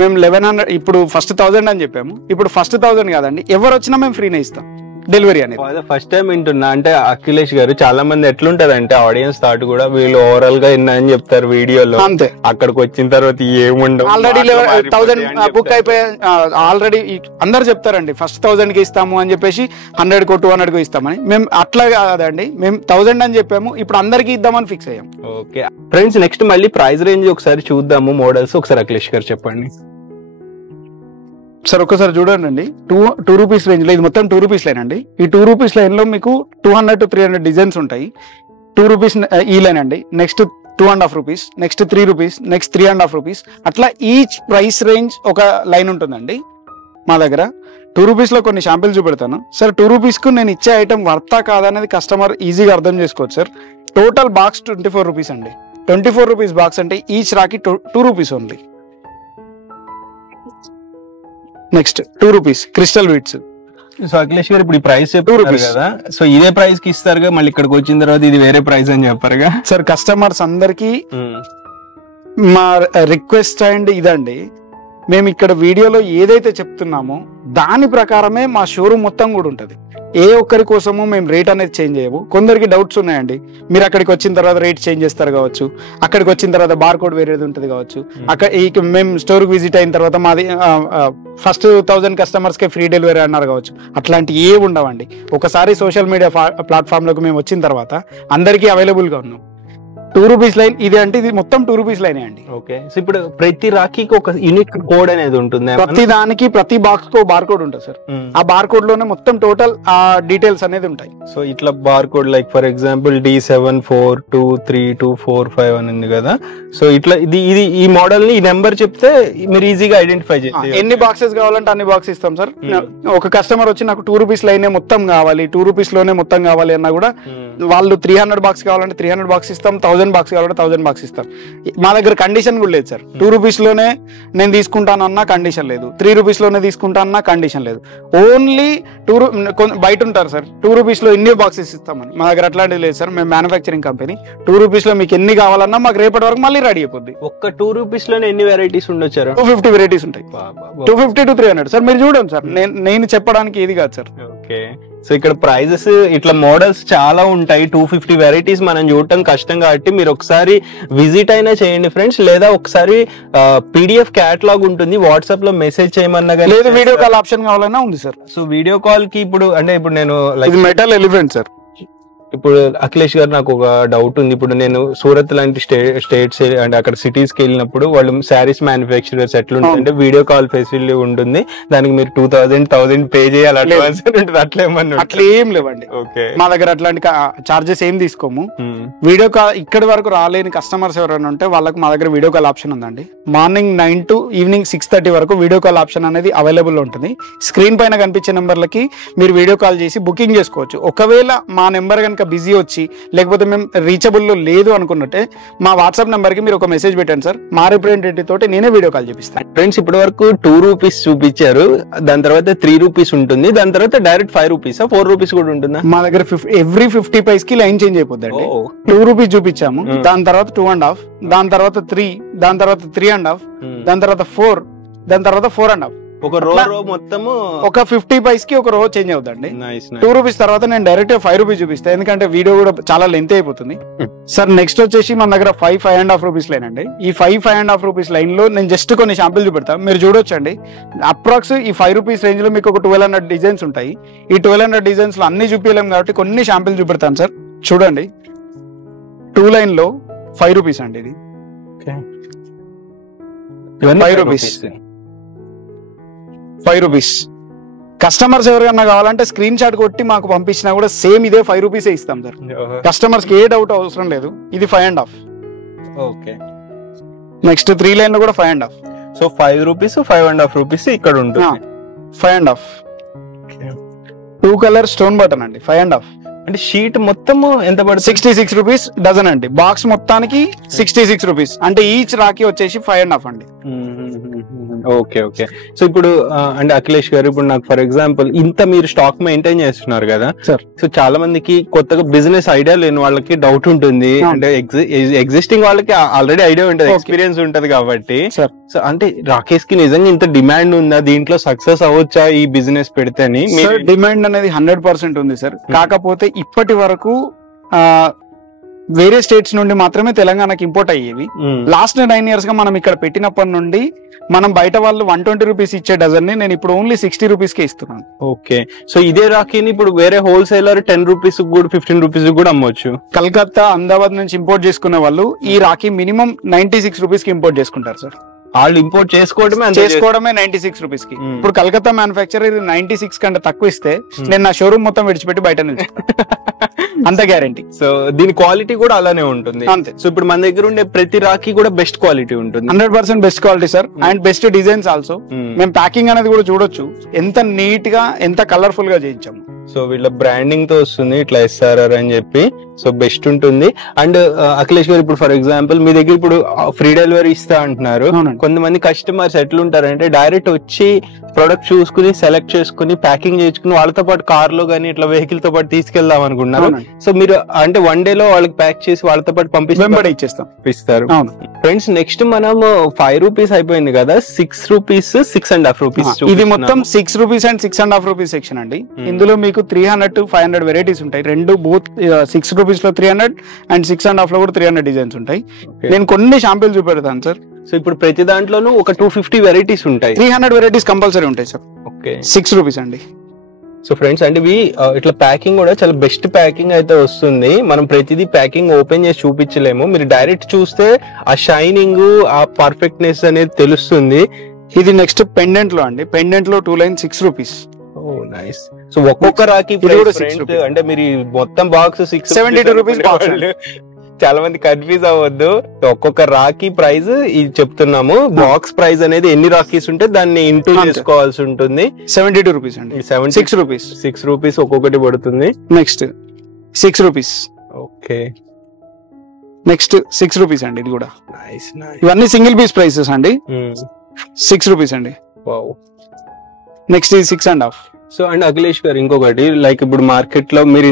మేము 1100 ఇప్పుడు ఫస్ట్ 1000 అని చెప్పాము, ఇప్పుడు ఫస్ట్ 1000 కాదండి, ఎవరు వచ్చినా మేము ఫ్రీనే ఇస్తాం. డెలివరీ అనేది. ఫస్ట్ టైం వింటున్నా. అంటే అఖిలేష్ గారు చాలా మంది ఎట్లుంటది అంటే ఆడియన్స్ థాట్ కూడా వీళ్ళు ఓవరాల్ గా ఎన్న అని చెప్తారు వీడియోలో, అంతే. అక్కడికి వచ్చిన తర్వాత ఏముండవు, ఆల్రెడీ 1000 బుక్ అయిపోయా, ఆల్రెడీ అందరు చెప్తారండి ఫస్ట్ 1000 కి ఇస్తాము అని చెప్పేసి 100 కో 200 కో ఇస్తామని. మేము అట్లా కాదండి, మేము 1000 అని చెప్పాము, ఇప్పుడు అందరికి ఇద్దామని ఫిక్స్ అయ్యాం. ఓకే ఫ్రెండ్స్, నెక్స్ట్ మళ్ళీ ప్రైస్ రేంజ్ ఒకసారి చూద్దాము మోడల్స్. ఒకసారి అఖిలేష్ గారు చెప్పండి సార్. ఒక్కసారి చూడండి అండి, 2 రూపీస్ రేంజ్ లో ఇది మొత్తం 2 రూపీస్ లైన్ అండి. ఈ 2 రూపీస్ లైన్ లో మీకు 200 to 300 డిజైన్స్ ఉంటాయి. 2 రూపీస్ ఈ లైన్ అండి, next 2.5 rupees, next 3 rupees, next 3.5 rupees, అట్లా ఈచ్ ప్రైస్ రేంజ్ ఒక లైన్ ఉంటుందండి మా దగ్గర. 2 రూపీస్ లో కొన్ని శాంపిల్స్ చూపెడతాను సార్. 2 రూపీస్ కు నేను ఇచ్చే ఐటమ్ వర్తా కాదనేది కస్టమర్ ఈజీగా అర్థం చేసుకోవచ్చు సార్. టోటల్ బాక్స్ 24 రూపీస్ అండి. 24 రూపీస్ బాక్స్ అంటే ఈచ్ రాకి 2 rupees only. Next 2 rupees crystal beats. So Akhilesh గారు ఇప్పుడు ఈ ప్రైస్ చెప్పారు కదా, సో ఇదే ప్రైస్ కి ఇస్తారుగా, మళ్ళీ ఇక్కడికి వచ్చిన తర్వాత ఇది వేరే ప్రైస్ అని చెప్పారుగా సార్. కస్టమర్స్ అందరికి మా రిక్వెస్ట్ అండ్ ఇదండి, మేము ఇక్కడ వీడియోలో ఏదైతే చెప్తున్నామో దాని ప్రకారమే మా షోరూమ్ మొత్తం కూడా ఉంటుంది. ఏ ఒక్కరి కోసము మేము రేట్ అనేది చేంజ్ చేయము. కొందరికి డౌట్స్ ఉన్నాయండి, మీరు అక్కడికి వచ్చిన తర్వాత రేట్ చేంజ్ చేస్తారు కావచ్చు, అక్కడికి వచ్చిన తర్వాత బార్ కోడ్ వేరేది ఉంటుంది కావచ్చు, అక్కడ మేము స్టోర్కి విజిట్ అయిన తర్వాత మాది ఫస్ట్ 1000 కస్టమర్స్కే ఫ్రీ డెలివరీ అన్నారు కావచ్చు. అట్లాంటి ఏ ఉండవండి. ఒకసారి సోషల్ మీడియా ప్లాట్ఫామ్లోకి మేము వచ్చిన తర్వాత అందరికీ అవైలబుల్గా ఉన్నాం. 2 రూపీస్ లైన్ ఇది అంటే ఇది మొత్తం 2 రూపీస్ లైన్ అండి. ఓకే, సో ఇప్పుడు ప్రతి రాఖీకి ఒక యూనిక్ కోడ్ అనేది ఉంటుంది. ప్రతి దానికి ప్రతి బాక్స్ కు బార్ కోడ్ ఉంటుంది సార్. ఆ బార్ కోడ్ లోనే మొత్తం టోటల్ ఆ డీటెయిల్స్ అనేది ఉంటాయి. సో ఇట్లా bar code like for example D74223245 అని ఉంది కదా. సో ఇట్లా ఇది ఈ మోడల్ ని ఈ నెంబర్ చెప్తే మీరు ఈజీగా ఐడెంటిఫై చేస్తారు. ఎన్ని బాక్సెస్ కావాలంటే అన్ని బాక్స్ ఇస్తాం సార్. ఒక కస్టమర్ వచ్చి నాకు 2 రూపీస్ లైన్ మొత్తం కావాలి, 2 రూపీస్ లోనే మొత్తం కావాలి అన్నా కూడా వాళ్ళు 300 బాక్స్ కావాలంటే 300 బాక్స్ ఇస్తాం, 1000 బాక్స్ కావాలంటే 1000 బాక్స్ ఇస్తాం. మా దగ్గర కండిషన్ కూడా లేదు సార్. 2 రూపీస్ లోనే నేను తీసుకుంటానన్నా కండిషన్ లేదు, 3 రూపీస్ లోనే తీసుకుంటానన్నా కండిషన్ లేదు. ఓన్లీ బయట ఉంటారు సార్ 2 రూపీస్ లో ఎన్ని బాక్సెస్ ఇస్తామని. మా దగ్గర అట్లాంటిది లేదు సార్. మేము మ్యానుఫ్యాక్చరింగ్ కంపెనీ. 2 రూపీస్ లో మీకు ఎన్ని కావాలన్నా మాకు రేపటి వరకు మళ్ళీ రెడీ అయిపోద్ది. ఒక్క 2 రూపీస్ లోనే ఎన్ని వెరైటీస్ ఉండొచ్చు? 250 వెరైటీస్ ఉంటాయి. 250 to 300 సార్. మీరు చూడండి సార్, నేను చెప్పడానికి ఏది కాదు సార్. ఓకే, సో ఇక్కడ ప్రైజెస్ ఇట్లా మోడల్స్ చాలా ఉంటాయి. 250 వెరైటీస్ మనం చూడటం కష్టం కాబట్టి మీరు ఒకసారి విజిట్ అయినా చేయండి ఫ్రెండ్స్, లేదా ఒకసారి PDF క్యాటలాగ్ ఉంటుంది, వాట్సాప్ లో మెసేజ్ చేయమన్నా కానీ, లేదు వీడియో కాల్ ఆప్షన్ కావాలన్నా ఉంది సార్. సో వీడియో కాల్ కి ఇప్పుడు నేను లైక్ మెటల్ ఎలిఫెంట్ సార్. ఇప్పుడు అఖిలేష్ గారు నాకు ఒక డౌట్ ఉంది. ఇప్పుడు నేను సూరత్ లాంటి స్టేట్స్ అంటే అక్కడ సిటీస్ కి వెళ్ళినప్పుడు వాళ్ళు శారీస్ మ్యానుఫ్యాక్చరర్స్ ఎట్లుంటుందంటే వీడియో కాల్ ఫెసిలిటీ ఉంటుంది, దానికి మీరు 2000 పే చేయాలి అడ్వాన్స్ ఉంటుంది. అట్లా ఏం లేవండి. ఓకే, మా దగ్గర అట్లాంటి చార్జెస్ ఏం తీసుకోము. వీడియో కాల్ ఇక్కడి వరకు రాలేని కస్టమర్స్ ఎవరైనా ఉంటే వాళ్ళకి మా దగ్గర వీడియో కాల్ ఆప్షన్ ఉందండి. మార్నింగ్ 9 to ఈవినింగ్ 6:30 వరకు వీడియో కాల్ ఆప్షన్ అనేది అవైలబుల్ ఉంటుంది. స్క్రీన్ పైన కనిపించే నెంబర్లకి మీరు వీడియో కాల్ చేసి బుకింగ్ చేసుకోవచ్చు. ఒకవేళ మా నెంబర్ కనుక బిజీ వచ్చి లేకపోతే మేము రీచబుల్ లో లేదు అనుకున్నట్టే మా వాట్సాప్ నెంబర్ కి మీరు ఒక మెసేజ్ పెట్టండి సార్. మా రిప్రజెంటేటివ్ తోటి నేనే వీడియో కాల్ చేపిస్తాను. ఫ్రెండ్స్ ఇప్పటి వరకు 2 రూపీస్ చూపించారు, దాని తర్వాత 3 రూపీస్ ఉంటుంది, దాని తర్వాత డైరెక్ట్ 5 రూపీస్ 4 రూపీస్ కూడా ఉంటుందా? మా దగ్గర ఎవ్రీ 50 పైస్ కి లైన్ చేంజ్ అయిపోద్దండి. 2 రూపీస్ చూపించాము, దాని తర్వాత 2.5, దాని తర్వాత 3, దాని తర్వాత 3.5, దాని తర్వాత 4, దాని తర్వాత 4.5. ఒక రో మొత్తము ఒక 50 పైస్ కి ఒక రో చేంజ్ అవుతుంది. 2 రూపీస్ తర్వాత నేను డైరెక్ట్ 5 రూపీస్ చూపిస్తాను, ఎందుకంటే వీడియో కూడా చాలా లెంత్ అయిపోతుంది సార్. నెక్స్ట్ వచ్చేసి మన దగ్గర 5.5 రూపీస్ లైన్ అండి. ఈ 5.5 రూపీస్ లైన్ లో నేను జస్ట్ కొన్ని శాంపిల్ చూపెడతాను, మీరు చూడొచ్చండి. అప్రాక్స్ ఈ 5 రూపీస్ రేంజ్ లో మీకు ఒక 1200 డిజైన్స్ ఉంటాయి. ఈ 1200 డిజైన్స్ లో అన్ని చూపించలేము కాబట్టి కొన్ని శాంపిల్ చూపెడతాను సార్. చూడండి, 2 లైన్ లో 5 రూపీస్ అండి. ఇది 5 రూపీస్. 5 రూపీస్. కస్టమర్స్ ఎవరికన్నా కావాలంటే స్క్రీన్ షాట్ కొట్టి మాకు పంపించినా కూడా సేమ్ ఇదే 5 రూపీస్ ఇస్తాం సార్. కస్టమర్స్ కి ఏ డౌట్ అవసరం లేదు. ఇది 5.5. ఓకే, నెక్స్ట్ 3 లైన్ లో కూడా 5.5. సో 5 రూపీస్ 5.5 రూపీస్ ఇక్కడ ఉంటుంది. 5.5. 2 కలర్ స్టోన్ బటన్ అండి. 5.5. అంటే షీట్ మొత్తం ఎంత పడుతుంది? 66 రూపీస్ డజన్ అండి. బాక్స్ మొత్తానికి 66 రూపీస్, అంటే ఈచ్ రాఖీ వచ్చేసి 5.5 అండి. Okay okay. సో ఇప్పుడు అంటే అఖిలేష్ గారు, ఇప్పుడు నాకు ఫర్ ఎగ్జాంపుల్ ఇంత మీరు స్టాక్ మెయింటైన్ చేస్తున్నారు కదా సార్, సో చాలా మందికి కొత్తగా బిజినెస్ ఐడియా లేని వాళ్ళకి డౌట్ ఉంటుంది. అంటే ఎగ్జిస్టింగ్ వాళ్ళకి ఆల్రెడీ ఐడియా ఉంటుంది, ఎక్స్పీరియన్స్ ఉంటది కాబట్టి. సో అంటే రాకేష్ కి నిజంగా ఇంత డిమాండ్ ఉందా, దీంట్లో సక్సెస్ అవ్వచ్చా ఈ బిజినెస్ పెడితే అని? డిమాండ్ అనేది 100% ఉంది సార్. కాకపోతే ఇప్పటి వరకు వేరే స్టేట్స్ నుండి మాత్రమే తెలంగాణకి ఇంపోర్ట్ అయ్యేవి. లాస్ట్ 9 years గా మనం ఇక్కడ పెట్టినప్పటి నుండి మనం బయట వాళ్ళు 120 రూపీస్ ఇచ్చే డజన్ ని నేను ఇప్పుడు ఓన్లీ 60 రూపీస్ కే ఇస్తున్నాను. ఓకే. సో ఇదే రాఖీని ఇప్పుడు వేరే హోల్సేలర్ 10 రూపీస్ కూడా 15 రూపీస్ కూడా అమ్మవచ్చు. కలకత్తా, అహ్మదాబాద్ నుంచి ఇంపోర్ట్ చేసుకునే వాళ్ళు ఈ రాఖీ మినిమం 96 రూపీస్ కి ఇంపోర్ట్ చేసుకుంటారు సార్. వాళ్ళు ఇంపోర్ట్ చేసుకోవడమే 96 రూపీస్ కి. ఇప్పుడు కలకత్తా మ్యానుఫ్యాక్చరర్ 96 కంటే తక్కువ ఇస్తే నేను నా షోరూమ్ మొత్తం విడిచిపెట్టి బయట నుంచి అంత గ్యారంటీ. సో దీని క్వాలిటీ కూడా అలానే ఉంటుంది అంతే. సో ఇప్పుడు మన దగ్గర ఉండే ప్రతి రాఖీ కూడా బెస్ట్ క్వాలిటీ ఉంటుంది. 100% best quality sir, and best designs also. మేము ప్యాకింగ్ అనేది కూడా చూడొచ్చు, ఎంత నీట్ గా ఎంత కలర్ఫుల్ గా చేయించాము. సో వీళ్ళ బ్రాండింగ్ తో వస్తుంది ఇట్లా SRR అని చెప్పి. సో బెస్ట్ ఉంటుంది. అండ్ అఖిలేష్ గారు, ఇప్పుడు ఫర్ ఎగ్జాంపుల్ మీ దగ్గర ఇప్పుడు ఫ్రీ డెలివరీ ఇస్తా అంటున్నారు. కొంతమంది కస్టమర్స్ ఎట్లుంటారంటే డైరెక్ట్ వచ్చి ప్రొడక్ట్ చూసుకుని సెలెక్ట్ చేసుకుని ప్యాకింగ్ చేసుకుని వాళ్ళతో పాటు కార్ లో గానీ ఇట్లా వెహికల్ తో పాటు తీసుకెళ్దాం అనుకుంటున్నారు. సో మీరు అంటే 1 day లో వాళ్ళకి ప్యాక్ చేసి వాళ్ళతో పాటు పంపిస్తారు. ఫ్రెండ్స్, నెక్స్ట్ మనం 5 రూపీస్ అయిపోయింది కదా, 6 రూపీస్ 6.5 రూపీస్. ఇది మొత్తం 6 రూపీస్ అండ్ 6.5 రూపీస్ సెక్షన్ అండి. ఇందులో మీకు 300 to 500 వెరైటీస్ ఉంటాయి. రెండు బోత్ 6 రూపీస్ లో 300 అండ్ 6.5 లో కూడా 300 డిజైన్స్ ఉంటాయి. నేను కొన్ని శాంపిల్ చూపెడతాను సార్. సో ఇప్పుడు ప్రతి దాంట్లోనూ ఒక 250 వెరైటీస్ ఉంటాయి. 300 వెరైటీస్ కంపల్సరీ ఉంటాయి సార్. ఓకే, 6 రూపీస్ అండి. సో ఫ్రెండ్స్, అంటే ఇవి ఇట్లా ప్యాకింగ్ కూడా చాలా బెస్ట్ ప్యాకింగ్ అయితే వస్తుంది. మనం ప్రతిదీ ప్యాకింగ్ ఓపెన్ చేసి చూపించలేము, మీరు డైరెక్ట్ చూస్తే ఆ షైనింగ్ ఆ పర్ఫెక్ట్నెస్ అనేది తెలుస్తుంది. ఇది నెక్స్ట్ పెండెంట్ లో అండి. పెండెంట్ లో 2 lines 6 రూపీస్. నైస్. సో ఒక్కొక్క రాఖీ అంటే మీరు మొత్తం బాక్స్ 72 రూపీస్ బాక్స్. చాలా మంది కన్ఫ్యూజ్ అవ్వద్దు, ఒక్కొక్క రాఖీ ప్రైస్ ఇది చెప్తున్నాము. బాక్స్ ప్రైస్ అనేది ఎన్ని రాఖీస్ ఉంటే దాన్ని ఇంటూ చేసుకోవాల్సి ఉంటుంది. 72 రూపీస్ అండి. 6 రూపీస్ 6 రూపీస్ ఒక్కొక్కటి పడుతుంది. Next 6 rupees. Okay, next 6 rupees అండి. ఇది కూడా నైస్. ఇవన్నీ సింగిల్ పీస్ ప్రైసెస్ అండి. 6 రూపీస్ అండి. నెక్స్ట్ ఇది 6.5. సో అండ్ అఖిలేష్ గారు, ఇంకొకటి లైక్ ఇప్పుడు మార్కెట్ లో మీరు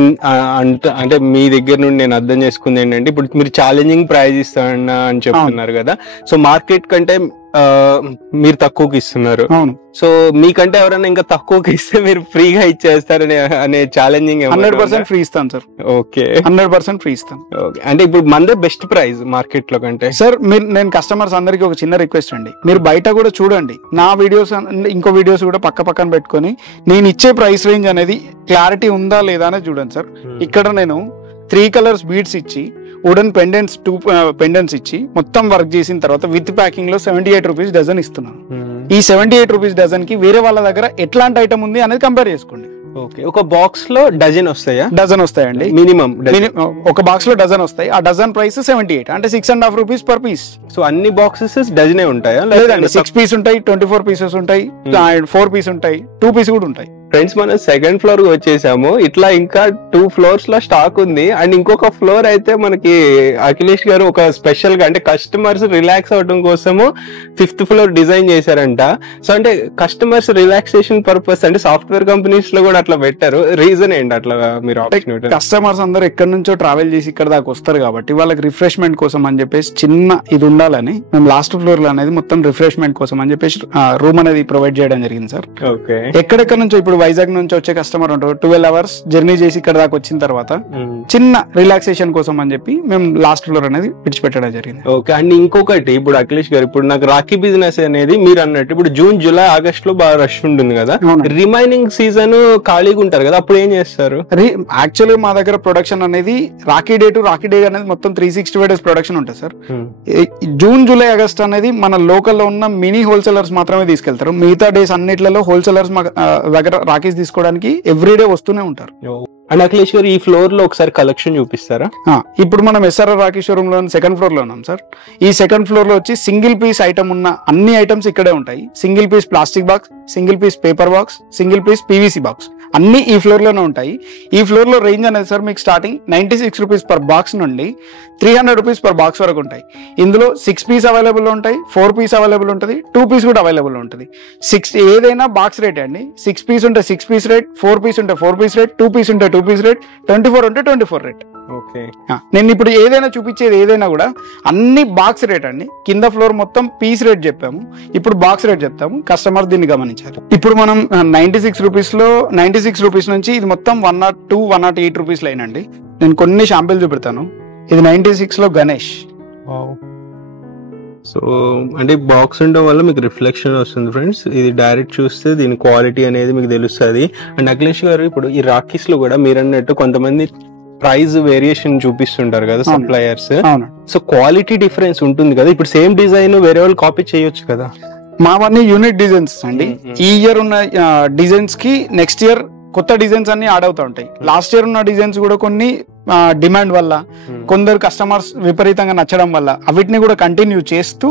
అంటే మీ దగ్గర నుండి నేను అర్థం చేసుకుంది ఏంటంటే, ఇప్పుడు మీరు ఛాలెంజింగ్ ప్రైస్ ఇస్తాను అని చెప్తున్నారు కదా. సో మార్కెట్ కంటే మీరు తక్కువకి ఇస్తున్నారు. అవును. సో మీకంటే ఎవరైనా ఇంకా తక్కువకి ఇస్తే మీరు ఫ్రీగా ఇచ్చేస్తారు అనే ఛాలెంజింగ్? 100% ఫ్రీ ఇస్తాను సార్. ఓకే, 100% ఫ్రీ ఇస్తాను. ఓకే, అంటే ఇప్పుడు మందే బెస్ట్ ప్రైస్ మార్కెట్ లో కంటే. సార్ నేను కస్టమర్స్ అందరికి ఒక చిన్న రిక్వెస్ట్ అండి, మీరు బయట కూడా చూడండి నా వీడియోస్, ఇంకో వీడియోస్ కూడా పక్కన పెట్టుకొని నేను ఇచ్చే ప్రైస్ రేంజ్ అనేది క్లారిటీ ఉందా లేదా అనేది చూడండి సార్. ఇక్కడ నేను 3 కలర్స్ బీడ్స్ ఇచ్చి, వుడెన్ పెండెంట్స్ 2 పెండెంట్స్ ఇచ్చి మొత్తం వర్క్ చేసిన తర్వాత విత్ ప్యాకింగ్ లో 78 రూపీస్ డజన్ ఇస్తున్నాను. ఈ 78 రూపీస్ డజన్ కి వేరే వాళ్ళ దగ్గర ఎట్లాంటి ఐటమ్ ఉంది అనేది కంపేర్ చేసుకోండి. ఓకే, ఒక బాక్స్ లో డజన్ వస్తాయా? డజన్ వస్తాయండి మినిమం. ఒక బాక్స్ లో డజన్ వస్తాయి. ఆ డజన్ ప్రైస్ 78, అంటే 6.5 రూపీస్ పర్ పీస్. సో అన్ని బాక్సెస్ డజనే ఉంటాయా? లేదండి, 6 పీస్ ఉంటాయి, 24 పీసెస్ ఉంటాయి, 4 పీస్ ఉంటాయి, 2 పీస్ కూడా ఉంటాయి. ఫ్రెండ్స్, మనం 2nd ఫ్లోర్ వచ్చేసాము. ఇట్లా ఇంకా 2 floors లో స్టాక్ ఉంది. అండ్ ఇంకొక ఫ్లోర్ అయితే మనకి అఖిలేష్ గారు ఒక స్పెషల్ గా, అంటే కస్టమర్స్ రిలాక్స్ అవడం కోసము 5th ఫ్లోర్ డిజైన్ చేశారంట. సో అంటే కస్టమర్స్ రిలాక్సేషన్ పర్పస్, అంటే సాఫ్ట్వేర్ కంపెనీస్ లో కూడా అట్లా పెట్టారు. రీజన్ ఏంటి అట్లా మీరు? కస్టమర్స్ అందరూ ఎక్కడి నుంచో ట్రావెల్ చేసి ఇక్కడ దాకా వస్తారు కాబట్టి వాళ్ళకి రిఫ్రెష్మెంట్ కోసం అని చెప్పేసి చిన్న ఇది ఉండాలని మేము లాస్ట్ ఫ్లోర్ లో అనేది మొత్తం రిఫ్రెష్మెంట్ కోసం అని చెప్పేసి రూమ్ అనేది ప్రొవైడ్ చేయడం జరిగింది సార్. ఓకే, ఎక్కడెక్కడ నుంచో ఇప్పుడు వైజాగ్ నుంచి వచ్చే కస్టమర్ ఉంటారు, 12 hours జర్నీ చేసి ఇక్కడ దాకా వచ్చిన తర్వాత చిన్న రిలాక్సేషన్ కోసం అని చెప్పి మేము లాస్ట్ ఫ్లోర్ అనేది విడిచిపెట్టడం జరిగింది. ఓకే, అండ్ ఇంకొకటి ఇప్పుడు అఖిలేష్ గారు, ఇప్పుడు నాకు రాఖీ బిజినెస్ అనేది మీరు అన్నట్టు ఇప్పుడు జూన్, జూలై, ఆగస్ట్ లో బాగా రష్ ఉంటుంది కదా, రిమైనింగ్ సీజన్ ఖాళీగా ఉంటారు కదా, అప్పుడు ఏం చేస్తారు? యాక్చువల్గా మా దగ్గర ప్రొడక్షన్ అనేది Rakhi day to Rakhi day అనేది మొత్తం 365 days ప్రొడక్షన్ ఉంటుంది సార్. జూన్, జూలై, ఆగస్ట్ అనేది మన లోకల్లో ఉన్న మినీ హోల్సేలర్స్ మాత్రమే తీసుకెళ్తారు. మిగతా డేస్ అన్నిట్లలో హోల్సేలర్స్ దగ్గర రాఖీస్ తీసుకోవడానికి ఎవ్రీడే వస్తూనే ఉంటారు. అండ్ అఖిలేష్ గారు, ఈ ఫ్లోర్ లో ఒకసారి కలెక్షన్ చూపిస్తారా? ఇప్పుడు మనం SRR రాఖీ షోరూమ్ లో 2nd ఫ్లోర్ లో ఉన్నాం సార్. ఈ 2nd ఫ్లోర్ లో వచ్చి సింగిల్ పీస్ ఐటమ్ ఉన్న అన్ని ఐటమ్స్ ఇక్కడే ఉంటాయి. Single piece plastic box, single piece paper box, single piece PVC box, అన్ని ఈ ఫ్లోర్ లోనే ఉంటాయి. ఈ ఫ్లోర్ లో రేంజ్ అనేది సార్ మీకు స్టార్టింగ్ 96 రూపీస్ పర్ బాక్స్ నుండి 300 రూపీస్ పర్ బాక్స్ వరకు ఉంటాయి. ఇందులో 6 పీస్ అవైలబుల్ ఉంటాయి, 4 పీస్ అవైలబుల్ ఉంటుంది, 2 పీస్ కూడా అవైలబుల్ ఉంటుంది. 6 ఏదైనా బాక్స్ రేట్ అండి. 6 పీస్ ఉంటే 6 పీస్ రేట్, 4 పీస్ ఉంటే 4 పీస్ రేట్, 2 పీస్ ఉంటే 2 పీస్ రేట్, 24 ఉంటే 24 రేట్. ఓకే, నేను ఇప్పుడు ఏదైనా చూపించేది ఏదైనా కూడా అన్ని బాక్స్ రేట్ అండి. కింద ఫ్లోర్ మొత్తం పీస్ రేట్ చెప్పాము, ఇప్పుడు బాక్స్ రేట్ చెప్తాము. కస్టమర్ దీన్ని గమనించాలి. ఇప్పుడు మనం 96 రూపీస్ లో 96 రూపీస్ నుంచి ఇది మొత్తం 102, 108 రూపీస్ లైన్ అండి. నేను కొన్ని షాంపిల్ చూపెడతాను. ఇది 96 లో గణేష్. సో అంటే బాక్స్ ఉండడం వల్ల మీకు రిఫ్లెక్షన్ వస్తుంది ఫ్రెండ్స్. ఇది డైరెక్ట్ చూస్తే దీని క్వాలిటీ అనేది మీకు తెలుస్తుంది. అండ్ అఖిలేష్ గారు, ఇప్పుడు ఈ రాకీస్ లో కూడా మీరు అన్నట్టు కొంతమంది ప్రైస్ వేరియేషన్ చూపిస్తుంటారు కదా సప్లయర్స్. సో క్వాలిటీ డిఫరెన్స్ ఉంటుంది కదా. ఇప్పుడు సేమ్ డిజైన్ వేరే వాళ్ళు కాపీ చేయొచ్చు కదా. మావన్నీ యూనిక్ డిజైన్స్ అండి. ఈ ఇయర్ ఉన్న డిజైన్స్ కి నెక్స్ట్ ఇయర్ కొత్త డిజైన్స్ అన్ని యాడ్ అవుతా ఉంటాయి. లాస్ట్ ఇయర్ ఉన్న డిజైన్స్ కూడా కొన్ని డిమాండ్ వల్ల, కొందరు కస్టమర్స్ విపరీతంగా నచ్చడం వల్ల అవిటిని కూడా కంటిన్యూ చేస్తూ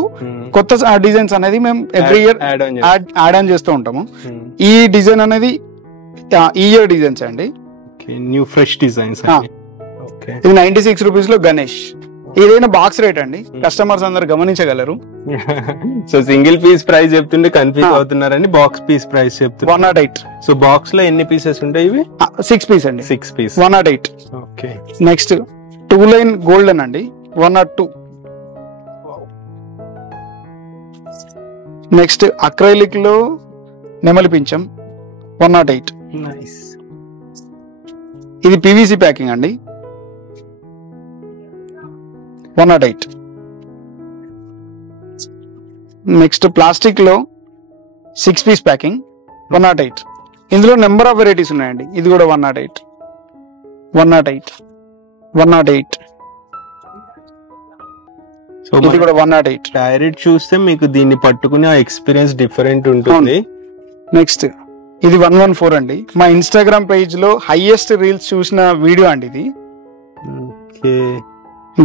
కొత్త డిజైన్స్ అనేది మేము ఎవ్రీ ఇయర్ యాడ్ ఆన్ చేస్తూ ఉంటాము. ఈ డిజైన్ అనేది ఈ ఇయర్ డిజైన్స్ అండి, న్యూ ఫ్రెష్ డిజైన్స్. ఇది 96 రూపీస్ లో గణేష్. ఏదైనా బాక్స్ రేట్ అండి, కస్టమర్స్ అందరు గమనించగలరు. సో సింగిల్ పీస్ ప్రైస్ చెప్తుంటే కన్ఫ్యూజ్ అవుతున్నారండి. బాక్స్ పీస్ ప్రైస్ చెప్తున్నారు 108. సో బాక్స్ లో ఎన్ని పీసెస్ ఉంటాయి? ఇవి 6 పీస్ అండి. 6 piece 108. Okay, next 2 line golden అండి 102. నెక్స్ట్ అక్రైలిక్ లో నెమలి పించం 108. నైస్. ఇది పీవీసీ ప్యాకింగ్ అండి 108. నెక్స్ట్ ప్లాస్టిక్ లో 6 పీస్ ప్యాకింగ్ 108. ఇందులో నెంబర్ ఆఫ్ వెరైటీస్ ఉన్నాయండి. ఇది కూడా 108, 108, 108. సో ఇది కూడా 108. డైరెక్ట్ చూస్తే మీకు దీన్ని పట్టుకునే ఆ ఎక్స్పీరియన్స్ డిఫరెంట్ ఉంటుంది. నెక్స్ట్ ఇది 114 అండి. మా ఇన్స్టాగ్రామ్ పేజ్ లో హైయెస్ట్ రీల్స్ చూసిన వీడియో అండి ఇది.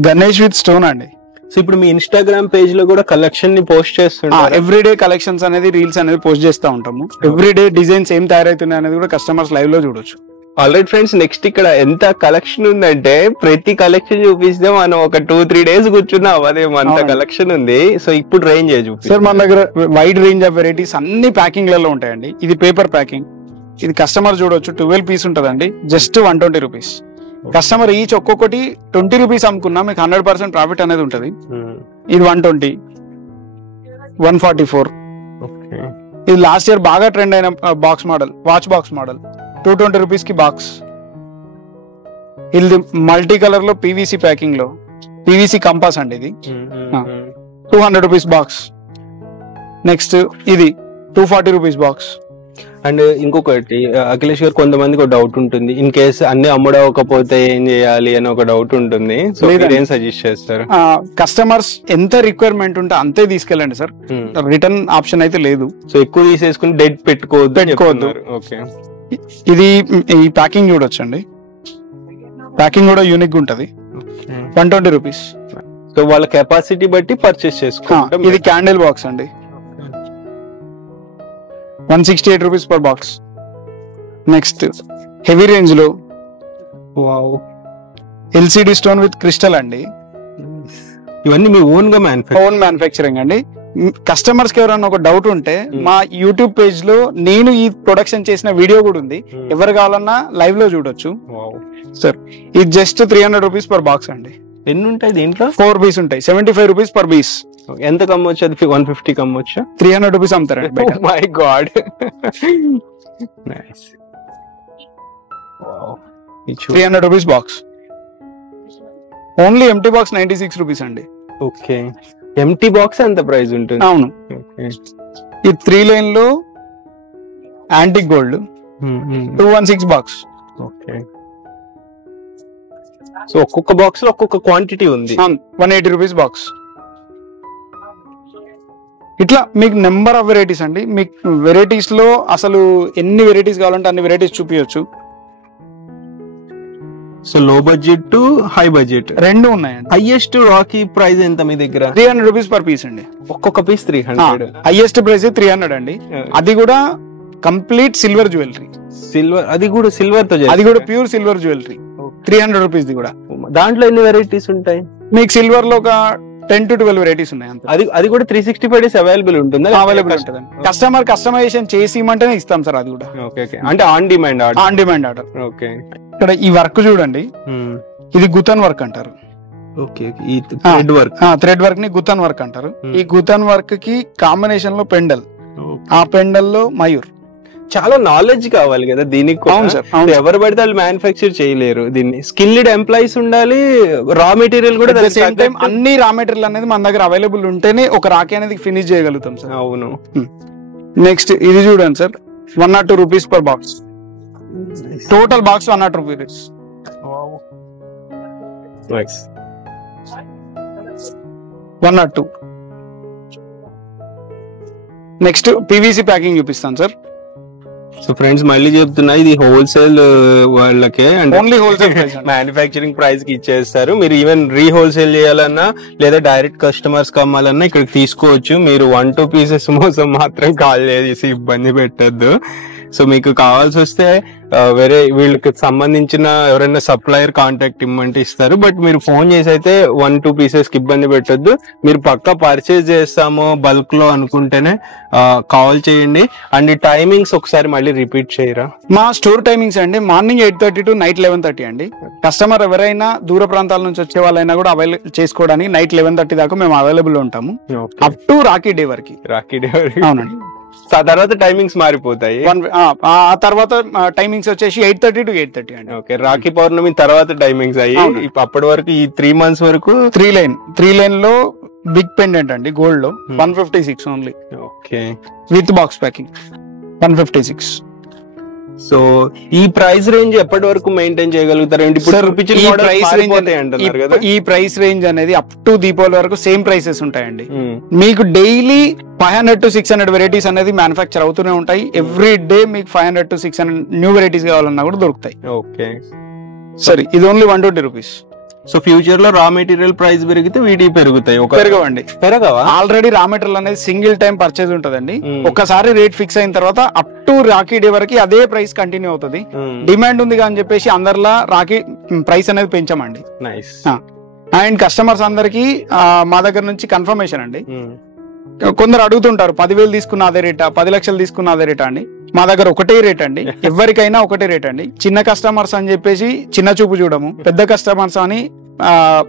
గణేష్ విత్ స్టోన్ అండి. సో ఇప్పుడు మీ ఇన్స్టాగ్రామ్ పేజ్ లో కూడా కలెక్షన్ ని పోస్ట్ చేస్తుంటారు. ఎవ్రీడే కలెక్షన్స్ అనేది రీల్స్ అనేది పోస్ట్ చేస్తూ ఉంటాము. ఎవ్రీడే డిజైన్స్ ఏం తయారైతున్నాయి అనేది కూడా కస్టమర్స్ లైవ్ లో చూడొచ్చు. ఆల్రైట్ ఫ్రెండ్స్, నెక్స్ట్ ఇక్కడ ఎంత కలెక్షన్ ఉందంటే ప్రతి కలెక్షన్ చూపిస్తే మనం ఒక 2-3 days కూర్చున్నాం. అదేమో అంత కలెక్షన్ ఉంది. సో ఇప్పుడు రేంజ్ చూపి సార్, మన దగ్గర వైడ్ రేంజ్ ఆఫ్ వెరైటీస్ అన్ని ప్యాకింగ్ లలో ఉంటాయండి. ఇది పేపర్ ప్యాకింగ్. ఇది కస్టమర్ చూడొచ్చు. 12 పీస్ ఉంటదండి, జస్ట్ 120 రూపీస్. కస్టమర్ ఈచ్ ఒక్కొక్కటి 20 రూపీస్ అమ్ముకున్నా మీకు 100% ప్రాఫిట్ అనేది ఉంటది. ఇది 120, 144. ఇది లాస్ట్ ఇయర్ బాగా ట్రెండ్ అయిన box model, watch box model 220 rupees కి బాక్స్. ఇది మల్టీ కలర్ లో పీవీసీ ప్యాకింగ్ లో పీవీసీ కంపాస్ అండి. ఇది 200 రూపీస్ బాక్స్. నెక్స్ట్ ఇది 240 రూపీస్ బాక్స్. అండ్ ఇంకొకటి అఖిలేష్ గారు, కొంతమందికి ఒక డౌట్ ఉంటుంది, ఇన్ కేస్ అన్ని అమ్ముడవకపోతే ఏం చేయాలి అని ఒక డౌట్ ఉంటుంది. సో ఏం సజెస్ట్ చేస్తారు? కస్టమర్స్ ఎంత రిక్వైర్మెంట్ ఉంటే అంతే తీసుకెళ్ళండి సార్. రిటర్న్ ఆప్షన్ అయితే లేదు. సో ఎక్కువ తీసేసుకుని డెడ్ పెట్టుకోవద్దు. ఓకే, ఇది ఈ ప్యాకింగ్ చూడొచ్చండి. ప్యాకింగ్ కూడా యూనిక్ ఉంటది. 120 రూపీస్. సో వాళ్ళ కెపాసిటీ బట్టి పర్చేస్ చేసుకోండి. ఇది క్యాండిల్ బాక్స్ అండి, 168 rupees per box. Next heavy range లో ఎల్సిడి స్టోన్ విత్ క్రిస్టల్ అండి. ఇవన్నీ మీ ఓన్ మ్యానుఫ్యాక్చరింగ్ అండి. కస్టమర్స్ కి ఎవరైనా ఒక డౌట్ ఉంటే మా యూట్యూబ్ పేజ్ లో నేను ఈ ప్రొడక్షన్ చేసిన వీడియో కూడా ఉంది. ఎవరు కావాలన్నా లైవ్ లో చూడొచ్చు సార్. ఇది జస్ట్ 300 రూపీస్ పర్ బాక్స్ అండి. ఎన్ని ఉంటాయి దీంట్లో? 4 పీస్ ఉంటాయి. 75 రూపీస్ పర్ పీస్. ఎంత కమ్మొచ్చు? అది 150 కమ్మొచ్చా? 300 రూపీస్ అమ్ముతారండి. My god, 300 rupees box. Only empty box 96 rupees అండి. ఓకే, ఎంటీ బాక్స్ ఎంత ప్రైస్ ఉంటుంది? అవును. ఈ 3 లైన్ లో antique gold 216 box. Okay, so ఒక్కొక్క బాక్స్ లో ఒక్కొక్క క్వాంటిటీ ఉంది. 180 రూపీస్ బాక్స్. ఇట్లా మీకు నెంబర్ ఆఫ్ వెరైటీస్ అండి. మీకు వెరైటీస్ లో అసలు ఎన్ని వెరైటీస్ కావాలంటే అన్ని వెరైటీస్ చూపించచ్చు. సో లో బడ్జెట్ టు హై బడ్జెట్ రెండు ఉన్నాయండి. హైయెస్ట్ రాకీ ప్రైస్ ఎంత మీ దగ్గర? 300 రూపీస్ పర్ పీస్ అండి. ఒక్కొక్క పీస్ 300. హైయెస్ట్ ప్రైస్ 300 అండి. అది కూడా కంప్లీట్ సిల్వర్ జ్యువెలరీ. సిల్వర్, అది కూడా సిల్వర్ తో, అది కూడా pure silver jewellery. 300 rupees the కూడా. దాంట్లో ఎన్ని వెరైటీస్ ఉంటాయి మీకు? సిల్వర్ లో ఒక 10 to 12 వెరైటీస్ ఉన్నాయి అంతే. అది కూడా 365 days అవైలబుల్ ఉంటుంది. అవైలబుల్ ఉంటుంది. కస్టమర్ కస్టమైజేషన్ చేసి ఇవ్వమంటేనే ఇస్తాం సార్ అది కూడా. అంటే ఆన్ డిమాండ్ ఆర్డర్. ఓకే. ఇక్కడ ఈ వర్క్ చూడండి, ఇది గుతన్ వర్క్ అంటారు. ఈ థ్రెడ్ వర్క్ ని గుతన్ వర్క్ అంటారు. ఈ గుతన్ వర్క్ కి కాంబినేషన్ లో పెండల్, ఆ పెండల్ లో మయూర్. చాలా నాలెడ్జ్ కావాలి కదా దీనికి. ఎవరు పడితే వాళ్ళు మ్యానుఫ్యాక్చర్ చేయలేరు దీన్ని. స్కిల్డ్ ఎంప్లాయీస్ ఉండాలి, రా మెటీరియల్ కూడా సేమ్ టైం. అన్ని రా మెటీరియల్ అనేది మన దగ్గర అవైలబుల్ ఉంటేనే ఒక రాఖీ అనేది ఫినిష్ చేయగలుగుతాం సార్. అవును. నెక్స్ట్ ఇది చూడండి sir, 102 rupees per box. Total box 102 rupees. 102. Next PVC packing చూపిస్తాను సార్. సో ఫ్రెండ్స్ మళ్ళీ చెప్తున్నా, ఇది హోల్సేల్ వాళ్ళకే, అంటే ఓన్లీ హోల్సేల్ మ్యానుఫ్యాక్చరింగ్ ప్రైస్ కి ఇచ్చేస్తారు. మీరు ఈవెన్ రీహోల్సేల్ చేయాలన్నా లేదా డైరెక్ట్ కస్టమర్స్ కమ్మాలన్నా ఇక్కడికి తీసుకోవచ్చు. మీరు 1-2 పీసెస్ మోసం మాత్రం కాల్ చేసి ఇబ్బంది పెట్టద్దు. సో మీకు కావాల్సి వస్తే వేరే వీళ్ళకి సంబంధించిన ఎవరైనా సప్లయర్ కాంటాక్ట్ ఇమ్మంటే ఇస్తారు. బట్ మీరు ఫోన్ చేసి అయితే 1-2 పీసెస్ కి ఇబ్బంది పెట్టద్దు. మీరు పక్కా పర్చేజ్ చేస్తామో బల్క్ లో అనుకుంటేనే కాల్ చేయండి. అండ్ ఈ టైమింగ్స్ ఒకసారి మళ్ళీ రిపీట్ చేయరా? మా స్టోర్ టైమింగ్స్ అండి, మార్నింగ్ 8:30 to నైట్ 11:30 అండి. కస్టమర్ ఎవరైనా దూర ప్రాంతాల నుంచి వచ్చే వాళ్ళైనా కూడా అవైలబుల్ చేసుకోవడానికి నైట్ 11:30 దాకా మేము అవైలబుల్ ఉంటాము. అప్ టు రాఖీ డే వరకు. అవునండి. ఆ తర్వాత టైమింగ్స్ మారిపోతాయి. ఆ తర్వాత టైమింగ్స్ వచ్చేసి 8:30 to 8:30 అండి. ఓకే. రాఖీ పౌర్ణమి తర్వాత టైమింగ్స్ అయ్యి అప్పటి వరకు ఈ 3 months వరకు 3 లైన్ లో బిగ్ పెండెంట్ అండి, గోల్డ్ లో 156 only. Okay. With box packing 156. So ఈ ప్రైస్ రేంజ్ ఎప్పటి వరకు మెయింటైన్ చేయగలుగుతారు? ఈ ప్రైస్ రేంజ్ అనేది అప్ టు దీపావళి వరకు సేమ్ ప్రైసెస్ ఉంటాయండి. మీకు డైలీ 500 to 600 వెరైటీస్ అనేది మ్యానుఫ్యాక్చర్ అవుతూనే ఉంటాయి. ఎవ్రీ డే మీకు 500 to 600 న్యూ వెరైటీస్ కావాలన్నా కూడా దొరుకుతాయి. ఓకే. సరే, ఇది ఓన్లీ 120 రూపీస్. సో ఫ్యూచర్ లో రా మెటీరియల్ ప్రైస్ పెరిగితే వీటి పెరుగుతాయి? పెరగవండి. పెరగవా? ఆల్రెడీ రా మెటీరియల్ అనేది సింగిల్ టైం పర్చేజ్ ఉంటదండి. ఒక్కసారి రేట్ ఫిక్స్ అయిన తర్వాత అప్ టు రాఖీ డే వరకు అదే ప్రైస్ కంటిన్యూ అవుతుంది. డిమాండ్ ఉంది అని చెప్పేసి అందరిలా రాఖీ ప్రైస్ అనేది పెంచామండి. అండ్ కస్టమర్స్ అందరికి మా దగ్గర నుంచి కన్ఫర్మేషన్ అండి. కొందరు అడుగుతుంటారు 10,000 తీసుకున్న అదే రేటా, 10 లక్షలు తీసుకున్న అదే రేటా అండి. మా దగ్గర ఒకటే రేట్ అండి, ఎవరికైనా ఒకటే రేట్ అండి. చిన్న కస్టమర్స్ అని చెప్పేసి చిన్న చూపు చూడము, పెద్ద కస్టమర్స్ అని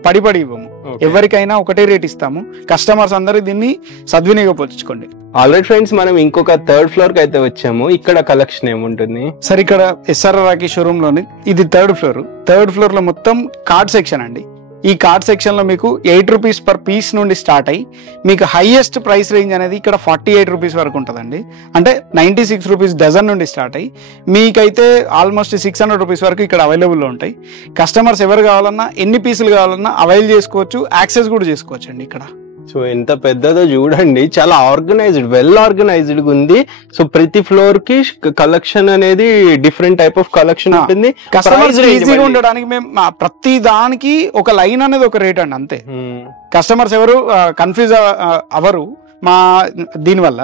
పడి ఇవ్వము. ఎవరికైనా ఒకటే రేట్ ఇస్తాము. కస్టమర్స్ అందరూ దీన్ని సద్వినియోగపరచుకోండి. ఆల్రెడీ ఫ్రెండ్స్, మనం ఇంకొక 3rd floor కి అయితే వచ్చాము. ఇక్కడ కలెక్షన్ ఏముంటుంది సార్? ఇక్కడ ఎస్ఆర్ రాఖీ షోరూమ్ లోని ఇది 3rd floor. 3rd floor లో మొత్తం కార్డ్ సెక్షన్ అండి. ఈ కార్డ్ సెక్షన్ లో మీకు 8 రూపీస్ పర్ పీస్ నుండి స్టార్ట్ అయ్యి మీకు హైయెస్ట్ ప్రైస్ రేంజ్ అనేది ఇక్కడ 48 రూపీస్ వరకు ఉంటుందండి. అంటే 96 రూపీస్ డజన్ నుండి స్టార్ట్ అయ్యి మీకైతే ఆల్మోస్ట్ 600 రూపీస్ వరకు ఇక్కడ అవైలబుల్లో ఉంటాయి. కస్టమర్స్ ఎవరు కావాలన్నా, ఎన్ని పీసులు కావాలన్నా అవైల్ చేసుకోవచ్చు, యాక్సెస్ కూడా చేసుకోవచ్చు అండి ఇక్కడ. సో ఎంత పెద్దదో చూడండి, చాలా ఆర్గనైజ్డ్, వెల్ ఆర్గనైజ్డ్ ఉంది. సో ప్రతి ఫ్లోర్ కి కలెక్షన్ అనేది డిఫరెంట్ టైప్ ఆఫ్ కలెక్షన్ ఉంటుంది. కస్టమర్స్ ఈజీగా ఉండడానికి మేము ప్రతి దానికి ఒక లైన్ అనేది ఒక రేట్ అండి అంతే. కస్టమర్స్ ఎవరు కన్ఫ్యూజ్ అవరు మా దీనివల్ల.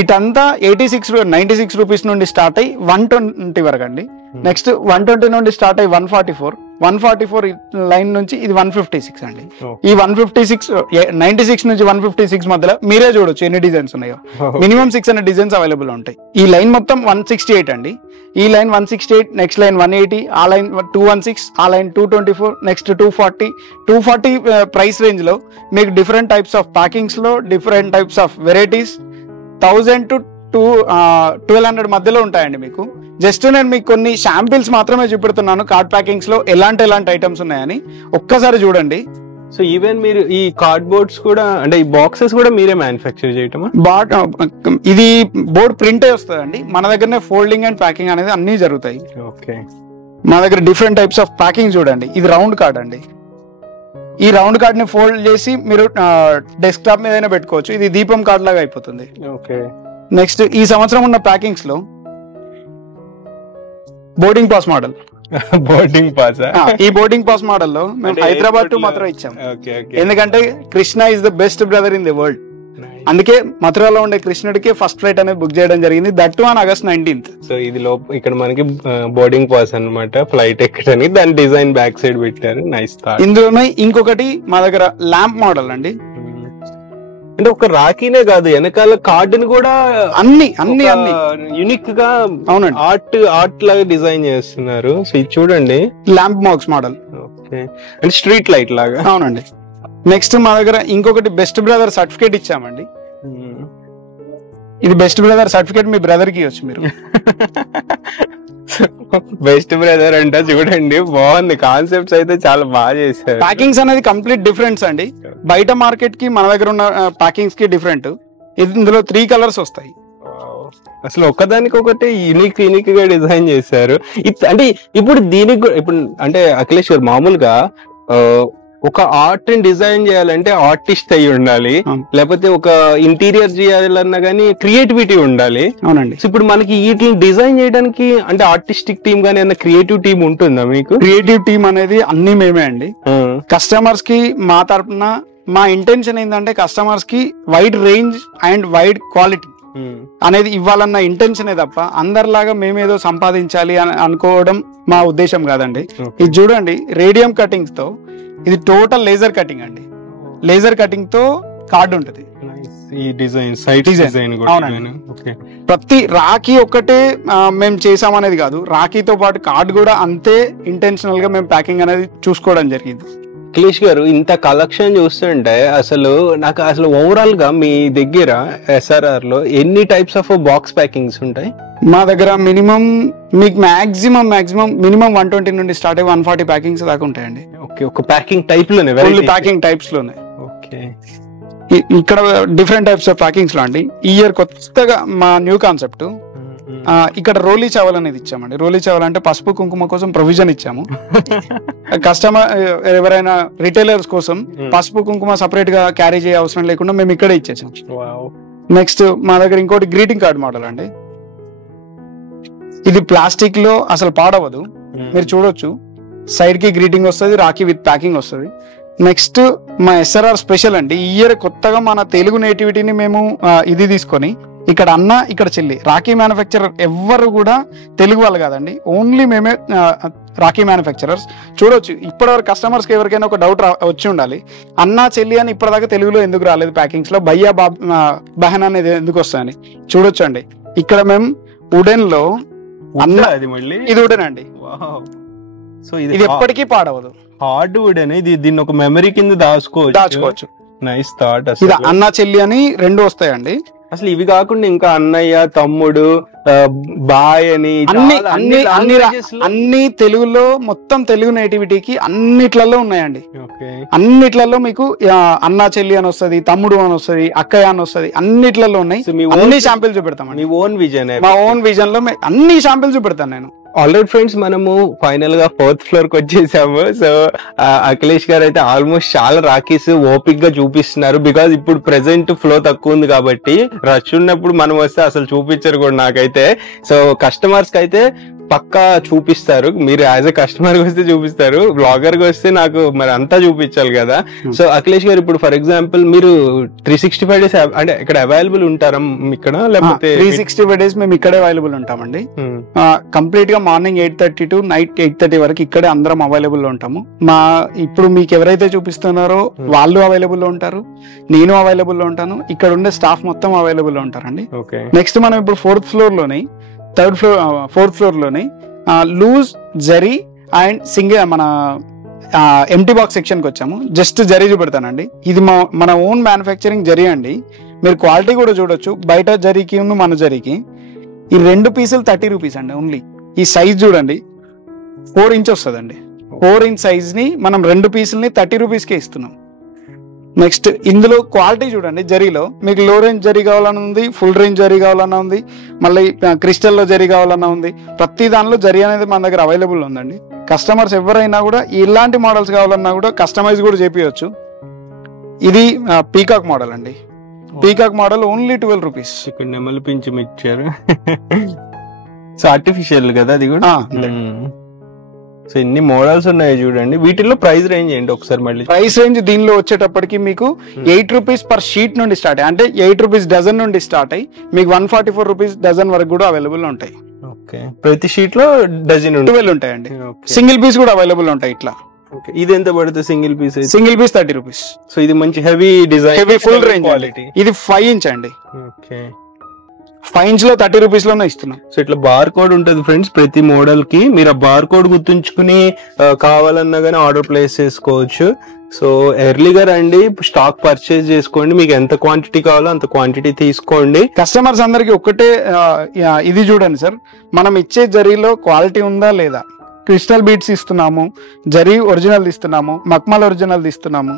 ఇటంతా 96 రూపీస్ నుండి స్టార్ట్ అయ్యి 120 వరకు అండి. నెక్స్ట్ 120 నుండి స్టార్ట్ అయ్యి 144 లైన్ నుంచి ఇది 156 అండి. ఈ 156 96 నుంచి 156 మధ్యలో మీరే చూడొచ్చు ఎన్ని డిజైన్స్ ఉన్నాయో. మినిమం 600 డిజైన్స్ అవైలబుల్ ఉంటాయి. ఈ లైన్ మొత్తం 168 అండి. ఈ లైన్ 168, నెక్స్ట్ లైన్ 180, ఆ లైన్ 216, ఆ లైన్ 224, నెక్స్ట్ 240 ప్రైస్ రేంజ్ లో మీకు డిఫరెంట్ టైప్స్ ఆఫ్ ప్యాకింగ్స్ లో different types of varieties 1000 to 1200 మధ్యలో ఉంటాయండి మీకు. జస్ట్ నేను మీకు కొన్ని శాంపిల్స్ మాత్రమే చూపెడుతున్నాను కార్డ్ ప్యాకింగ్స్ లో ఎలాంటి ఐటమ్స్ ఉన్నాయని. ఒక్కసారి చూడండి. సో ఈవెన్ మీరు ఈ కార్డ్ బోర్డ్స్ కూడా, అంటే ఈ బాక్సెస్ కూడా మీరే మ్యానుఫ్యాక్చర్ చేయటమా? ఇది బోర్డ్ ప్రింటే వస్తుందండి. మన దగ్గరనే ఫోల్డింగ్ అండ్ ప్యాకింగ్ అనేది అన్ని జరుగుతాయి. ఓకే. మా దగ్గర డిఫరెంట్ టైప్స్ ఆఫ్ ప్యాకింగ్ చూడండి. ఇది రౌండ్ కార్డ్ అండి. ఈ రౌండ్ కార్డ్ ని ఫోల్డ్ చేసి మీరు డెస్క్ టాప్ మీద పెట్టుకోవచ్చు. ఇది దీపం కార్డ్ లాగా అయిపోతుంది. ఓకే. నెక్స్ట్ ఈ సంవత్సరం ఉన్న ప్యాకింగ్స్ లో బోర్డింగ్ పాస్ మోడల్. ఈ బోర్డింగ్ పాస్ మోడల్ లో మేము హైదరాబాద్ టు మాత్రం ఇచ్చాం. ఎందుకంటే Krishna is the best brother in the world. అందుకే మథురాలో ఉండే కృష్ణుడికి ఫస్ట్ ఫ్లైట్ అనేది బుక్ చేయడం జరిగింది, that on August 19th. So ఇది ఇక్కడ మనకి బోర్డింగ్ పాస్ అన్నమాట, ఫ్లైట్ ఎక్కడానికి దాని డిజైన్ బ్యాక్ సైడ్ పెట్టారు. Nice thought. ఇందులోనే ఇంకొకటి మా దగ్గర ల్యాంప్ మోడల్ అండి. అంటే ఒక రాఖీనే కాదు, వెనకాల కార్డుని కూడా అన్ని యూనిక్ గా అవునండి ఆర్ట్ లాగా డిజైన్ చేస్తున్నారు. సో ఇది చూడండి, ల్యాంప్ బాక్స్ మోడల్. ఓకే, అంటే స్ట్రీట్ లైట్ లాగా. అవునండి. నెక్స్ట్ మా దగ్గర ఇంకొకటి బెస్ట్ బ్రదర్ సర్టిఫికేట్ ఇచ్చామండి. ఇది బెస్ట్ బ్రదర్ సర్టిఫికేట్ మీ బ్రదర్ కి ఇవ్వచ్చు మీరు. బెస్ట్ బ్రదర్ అంట, చూడండి బాగుంది, కాన్సెప్ట్స్ అయితే చాలా బాగా చేశారు. ప్యాకింగ్స్ అనేది కంప్లీట్ డిఫరెన్స్ అండి, బయట మార్కెట్ కి మన దగ్గర ఉన్న ప్యాకింగ్స్ కి డిఫరెంట్. ఇందులో 3 కలర్స్ వస్తాయి. అసలు ఒక్కదానికి ఒకటి యూనిక్ గా డిజైన్ చేశారు. అంటే ఇప్పుడు దీనికి ఇప్పుడు అంటే అఖిలేష్ గారు మామూలుగా ఒక ఆర్ట్ ని డిజైన్ చేయాలంటే ఆర్టిస్ట్ అయి ఉండాలి, లేకపోతే ఒక ఇంటీరియర్ చేయాలన్నా గానీ క్రియేటివిటీ ఉండాలి. అవునండి. ఇప్పుడు మనకి వీటిని డిజైన్ చేయడానికి అంటే ఆర్టిస్టిక్ టీమ్ గానీ అన్న క్రియేటివ్ టీమ్ ఉంటుందా మీకు? క్రియేటివ్ టీమ్ అనేది అన్ని మేమే అండి. కస్టమర్స్ కి మా తరపున మా ఇంటెన్షన్ ఏంటంటే కస్టమర్స్ కి wide range and wide quality అనేది ఇవ్వాలన్న ఇంటెన్షనే తప్ప అందరిలాగా మేమేదో సంపాదించాలి అని అనుకోవడం మా ఉద్దేశం కాదండి. ఇది చూడండి, రేడియం కటింగ్స్ తో ఇది టోటల్ లేజర్ కటింగ్ అండి. లేజర్ కటింగ్ తో కార్డు ఉంటది. ఈ డిజైన్ సైట్ డిజైన్ ప్రతి రాఖీ ఒక్కటే మేము చేసామనేది కాదు, రాఖీతో పాటు కార్డు కూడా అంతే ఇంటెన్షనల్ గా మేము ప్యాకింగ్ అనేది చూసుకోవడం జరిగింది. అఖిలేష్ గారు, ఇంత కలెక్షన్ చూస్తుంటే నాకు అసలు ఓవరాల్ గా మీ దగ్గర SRR లో ఎన్ని టైప్స్ ఆఫ్ బాక్స్ ప్యాకింగ్స్ ఉంటాయి? మా దగ్గర మినిమం మీకు మాక్సిమం మినిమం 120 నుండి స్టార్ట్ అయ్యి 140 ప్యాకింగ్స్ దాకా ఉంటాయండి. ఓకే, ఒక ప్యాకింగ్ టైప్ లోనే, ప్యాకింగ్ టైప్స్ లోనే. ఓకే, ఇక్కడ డిఫరెంట్ టైప్స్ ఆఫ్ ప్యాకింగ్స్ లో అండి ఈ ఇయర్ కొత్తగా మా న్యూ కాన్సెప్ట్ ఇక్కడ రోలీ చావల్ అనేది ఇచ్చామండి. రోలీ చావల్ అంటే పసుపు కుంకుమ కోసం ప్రొవిజన్ ఇచ్చాము. కస్టమర్ ఎవరైనా రిటైలర్స్ కోసం పసుపు కుంకుమ సపరేట్ గా క్యారీ చేయ అవసరం లేకుండా మేము ఇక్కడే ఇచ్చేసాం. నెక్స్ట్ మా దగ్గర ఇంకోటి గ్రీటింగ్ కార్డ్ మోడల్ అండి. ఇది ప్లాస్టిక్ లో అసలు పాడవదు, మీరు చూడొచ్చు. సైడ్ కి గ్రీటింగ్ వస్తుంది, రాఖీ విత్ ప్యాకింగ్ వస్తుంది. నెక్స్ట్ మా SRR స్పెషల్ అండి, ఈ ఇయర్ కొత్తగా మన తెలుగు నేటివిటీని మేము ఇది తీసుకొని ఇక్కడ అన్న ఇక్కడ చెల్లి రాఖీ మ్యానుఫ్యాక్చరర్ ఎవ్వరు కూడా తెలుగు వాళ్ళు కాదండి, ఓన్లీ మేమే రాఖీ మ్యానుఫ్యాక్చరర్స్. చూడొచ్చు, ఇప్పటివరకు కస్టమర్స్ కి ఎవరికైనా ఒక డౌట్ వచ్చి ఉండాలి, అన్న చెల్లి అని ఇప్పటిదాకా తెలుగులో ఎందుకు రాలేదు ప్యాకింగ్స్ లో, భయ్యా బహన్ అనేది ఎందుకు వస్తాయని. చూడొచ్చు అండి, ఇక్కడ మేము వుడెన్ లో ఇది వుడెన్ అండి. సో ఇది ఎప్పటికీ పాడవదు, హార్డ్ వుడ్ అని. దీన్ని ఒక మెమరీ కింద దాచుకోవచ్చు. Nice thought. ఇది అన్న చెల్లి అని 2 వస్తాయండి. అసలు ఇవి కాకుండా ఇంకా అన్నయ్య, తమ్ముడు, బాయ్ అని అన్ని తెలుగులో మొత్తం తెలుగు నేటివిటీకి అన్నిట్లలో ఉన్నాయండి. అన్నిట్లలో మీకు అన్న చెల్లి అని వస్తుంది, తమ్ముడు అని వస్తుంది, అక్కయ్య అని వస్తుంది, అన్నిట్లలో ఉన్నాయి. అన్ని శాంపిల్స్ చూపెడతామండి. మా ఓన్ విజన్ లో అన్ని శాంపిల్స్ చూపెడతాను నేను. ఆల్రెడీ ఫ్రెండ్స్, మనము ఫైనల్ గా 4th ఫ్లోర్ కి వచ్చేసాము. సో అఖిలేష్ గారు అయితే ఆల్మోస్ట్ చాలా రాఖీస్ ఓపిక్ గా చూపిస్తున్నారు. బికాజ్ ఇప్పుడు ప్రెసెంట్ ఫ్లో తక్కువ ఉంది కాబట్టి, రష్ ఉన్నప్పుడు మనం వస్తే అసలు చూపించరు కూడా నాకైతే. సో కస్టమర్స్ కి అయితే పక్కా చూపిస్తారు. మీరు యాజ్ ఎ కస్టమర్ కి వస్తే చూపిస్తారు, బ్లాగర్ కి వస్తే నాకు మరి అంతా చూపించాలి కదా. సో అఖిలేష్ గారు, ఇప్పుడు ఫర్ ఎగ్జాంపుల్ మీరు 365 డేస్ అంటే ఇక్కడ అవైలబుల్ ఉంటారా ఇక్కడ, లేకపోతే 365 డేస్ మేము ఇక్కడే అవైలబుల్ ఉంటామండి. కంప్లీట్ గా మార్నింగ్ 8:30 టు నైట్ 8:30 వరకు ఇక్కడే అందరం అవైలబుల్ లో ఉంటాము. ఇప్పుడు మీకు ఎవరైతే చూపిస్తున్నారో వాళ్ళు అవైలబుల్ లో ఉంటారు, నేను అవైలబుల్ లో ఉంటాను, ఇక్కడ ఉండే స్టాఫ్ మొత్తం అవైలబుల్ లో ఉంటారండి. నెక్స్ట్ మనం ఇప్పుడు 4th ఫ్లోర్ లోని 4th ఫ్లోర్ లోని లూజ్ జరీ అండ్ సింగిల్ మన ఎంటీ బాక్స్ సెక్షన్ కి వచ్చాము. జస్ట్ జరీ చూపెడతానండి. ఇది మన ఓన్ మ్యానుఫ్యాక్చరింగ్ జరీ అండి. మీరు క్వాలిటీ కూడా చూడొచ్చు, బయట జరీకి మన జరీకి. ఈ 2 పీసులు 30 రూపీస్ అండి ఓన్లీ. ఈ సైజ్ చూడండి, 4 ఇంచ్ వస్తుందండి. 4 ఇంచ్ సైజ్ ని మనం 2 పీసుల్ని 30 రూపీస్కే ఇస్తున్నాం. నెక్స్ట్ ఇందులో క్వాలిటీ చూడండి, జరీలో మీకు లో రేంజ్ జరీ కావాలన్నా ఉంది, ఫుల్ రేంజ్ జరీ కావాలన్నా ఉంది, మళ్ళీ క్రిస్టల్ లో జరీ కావాలన్నా ఉంది. ప్రతి దానిలో జరీ అనేది మన దగ్గర అవైలబుల్ ఉందండి. కస్టమర్స్ ఎవరైనా కూడా ఇలాంటి మోడల్స్ కావాలన్నా కూడా కస్టమైజ్ కూడా చేపియచ్చు. ఇది పీకాక్ మోడల్ అండి. Peacock model only 12 rupees. ఇక్కడ నెమలి పింఛం ఇచ్చారు. సో ఆర్టిఫిషియల్ కదా అది కూడా. సో ఇన్ని మోడల్స్ ఉన్నాయి చూడండి. వీటిలో ప్రైస్ రేంజ్ ఏంటి ఒకసారి మళ్ళీ? ప్రైస్ రేంజ్ దీనిలో వచ్చేటప్పటికి మీకు 8 రూపీస్ పర్ షీట్ నుండి స్టార్ట్ అయ్యి, అంటే 8 రూపీస్ డజన్ నుండి స్టార్ట్ అయ్యి మీకు 144 రూపీస్ డజన్ వరకు కూడా అవైలబుల్ ఉంటాయి. ఓకే, ప్రతి షీట్ లో డజన్ 12 ఉంటాయండి. సింగిల్ పీస్ కూడా అవైలబుల్ ఉంటాయి ఇట్లా. ఇది ఎంత పడుతుంది single piece? Single piece 30 rupees. So ఇది మంచి heavy design, heavy full range quality. ఇది 5 ఇంచ్ అండి. ఓకే, 5 ఇంచ్ లో 30 రూపీస్ లోనే ఇస్తున్నాం. సో ఇట్లా బార్ కోడ్ ఉంటుంది ఫ్రెండ్స్ ప్రతి మోడల్ కి. మీరు ఆ బార్ కోడ్ గుర్తుంచుకుని కావాలన్నా కానీ ఆర్డర్ ప్లేస్ చేసుకోవచ్చు. సో ఎర్లీగా రండి, స్టాక్ పర్చేజ్ చేసుకోండి, మీకు ఎంత క్వాంటిటీ కావాలో అంత క్వాంటిటీ తీసుకోండి. కస్టమర్స్ అందరికి ఒక్కటే ఇది చూడండి సార్, మనం ఇచ్చే జరీలో క్వాలిటీ ఉందా లేదా. క్రిస్టల్ బీడ్స్ ఇస్తున్నాము, జరీ ఒరిజినల్ ఇస్తున్నాము, మక్మల్ ఒరిజినల్ ఇస్తున్నాము,